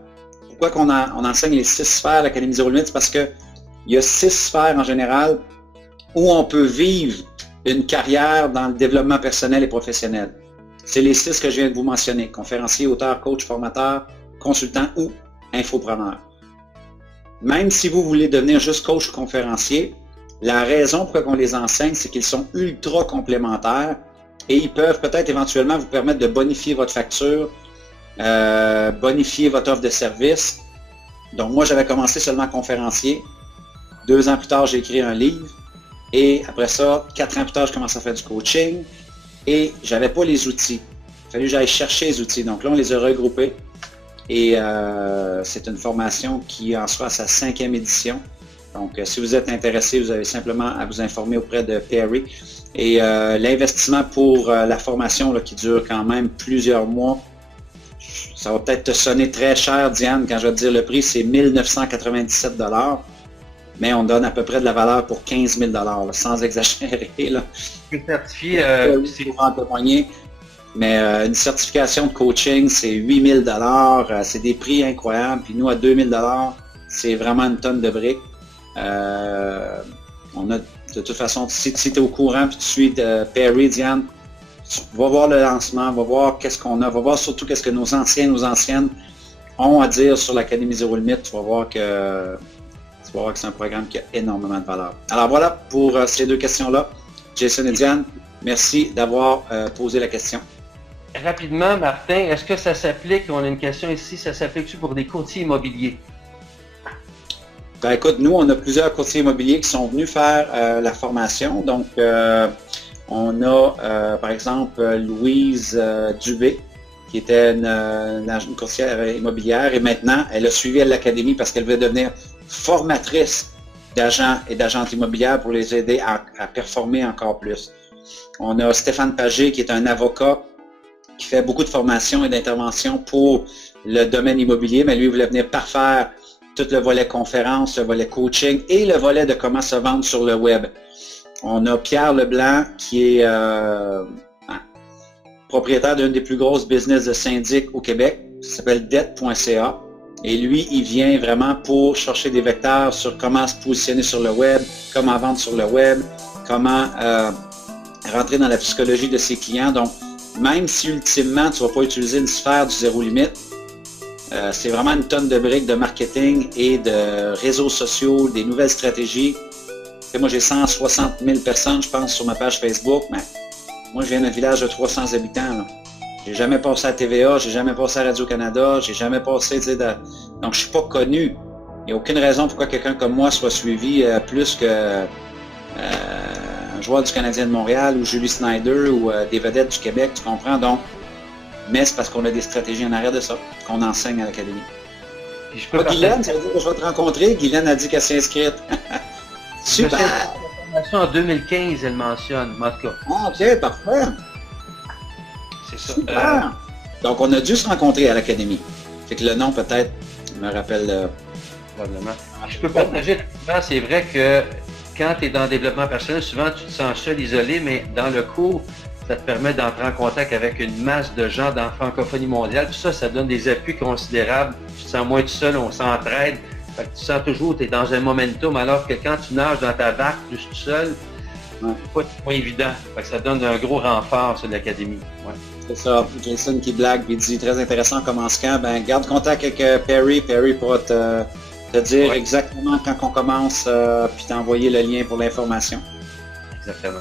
Pourquoi on enseigne les 6 sphères à l'Académie Zéro Limite? C'est parce qu'il y a 6 sphères en général où on peut vivre une carrière dans le développement personnel et professionnel. C'est les 6 que je viens de vous mentionner. Conférencier, auteur, coach, formateur, consultant ou infopreneur. Même si vous voulez devenir juste coach ou conférencier, la raison pourquoi on les enseigne, c'est qu'ils sont ultra complémentaires et ils peuvent peut-être éventuellement vous permettre de bonifier votre facture, bonifier votre offre de service. Donc moi, j'avais commencé seulement conférencier. 2 ans plus tard, j'ai écrit un livre. Et après ça, 4 ans plus tard, je commençais à faire du coaching. Et j'avais pas les outils. Il fallait que j'aille chercher les outils. Donc là, on les a regroupés. Et c'est une formation qui en sera à sa 5e édition. Donc, si vous êtes intéressé, vous avez simplement à vous informer auprès de Perry. Et l'investissement pour la formation là, qui dure quand même plusieurs mois, ça va peut-être te sonner très cher, Diane, quand je vais te dire le prix, c'est 1 997 $. Mais on donne à peu près de la valeur pour 15 000 $, là, sans exagérer. Là. Une certifié, c'est pour en témoigner. Mais une certification de coaching, c'est 8 000 $. C'est des prix incroyables. Puis nous, à 2 000 $, c'est vraiment une tonne de briques. On a, de toute façon, si tu es au courant puis tu suis Perry, Diane, va voir le lancement, va voir qu'est-ce qu'on a, va voir surtout qu'est-ce que nos anciennes ont à dire sur l'Académie Zéro Limite. Tu vas voir que c'est un programme qui a énormément de valeur. Alors voilà pour ces 2 questions-là. Jason et Diane, merci d'avoir posé la question. Rapidement, Martin, est-ce que ça s'applique, on a une question ici, ça s'applique-tu pour des courtiers immobiliers? Ben écoute, nous, on a plusieurs courtiers immobiliers qui sont venus faire la formation. Donc, on a, par exemple, Louise Dubé, qui était une courtière immobilière. Et maintenant, elle a suivi à l'Académie parce qu'elle veut devenir formatrice d'agents et d'agentes immobilières pour les aider à performer encore plus. On a Stéphane Pagé, qui est un avocat qui fait beaucoup de formations et d'interventions pour le domaine immobilier, mais lui, il voulait venir parfaire tout le volet conférence, le volet coaching et le volet de comment se vendre sur le web. On a Pierre Leblanc qui est propriétaire d'une des plus grosses business de syndic au Québec, ça s'appelle dette.ca. Et lui, il vient vraiment pour chercher des vecteurs sur comment se positionner sur le web, comment vendre sur le web, comment rentrer dans la psychologie de ses clients. Donc, même si ultimement, tu ne vas pas utiliser une sphère du zéro limite, c'est vraiment une tonne de briques de marketing et de réseaux sociaux, des nouvelles stratégies. Et moi, j'ai 160 000 personnes, je pense, sur ma page Facebook, mais moi, je viens d'un village de 300 habitants. J'ai jamais passé à TVA, j'ai jamais passé à Radio-Canada, j'ai jamais passé, donc je suis pas connu. Il n'y a aucune raison pourquoi quelqu'un comme moi soit suivi plus que un joueur du Canadien de Montréal ou Julie Snyder ou des vedettes du Québec, tu comprends? Donc, mais c'est parce qu'on a des stratégies en arrière de ça, qu'on enseigne à l'Académie. Guylaine, ça veut dire que je vais te rencontrer. Guylaine a dit qu'elle s'est inscrite. Super! fondation en 2015, elle mentionne, en tout cas. Ah, ok, parfait. C'est ça. Super. Donc, on a dû se rencontrer à l'académie. Fait que le nom, peut-être, me rappelle... Probablement. Je peux partager, c'est vrai que quand tu es dans le développement personnel, souvent tu te sens seul, isolé, mais dans le cours, ça te permet d'entrer en contact avec une masse de gens dans la francophonie mondiale. Tout ça, ça donne des appuis considérables. Tu te sens moins tout seul, on s'entraide. Fait que tu sens toujours que tu es dans un momentum, alors que quand tu nages dans ta barque plus tout seul, c'est pas moins évident. Fait que ça donne un gros renfort sur l'académie. Ouais. C'est ça. Jason qui blague et dit très intéressant comme en camp. Ben, garde contact avec Perry. Perry pourra te dire exactement quand on commence puis t'envoyer le lien pour l'information. Exactement.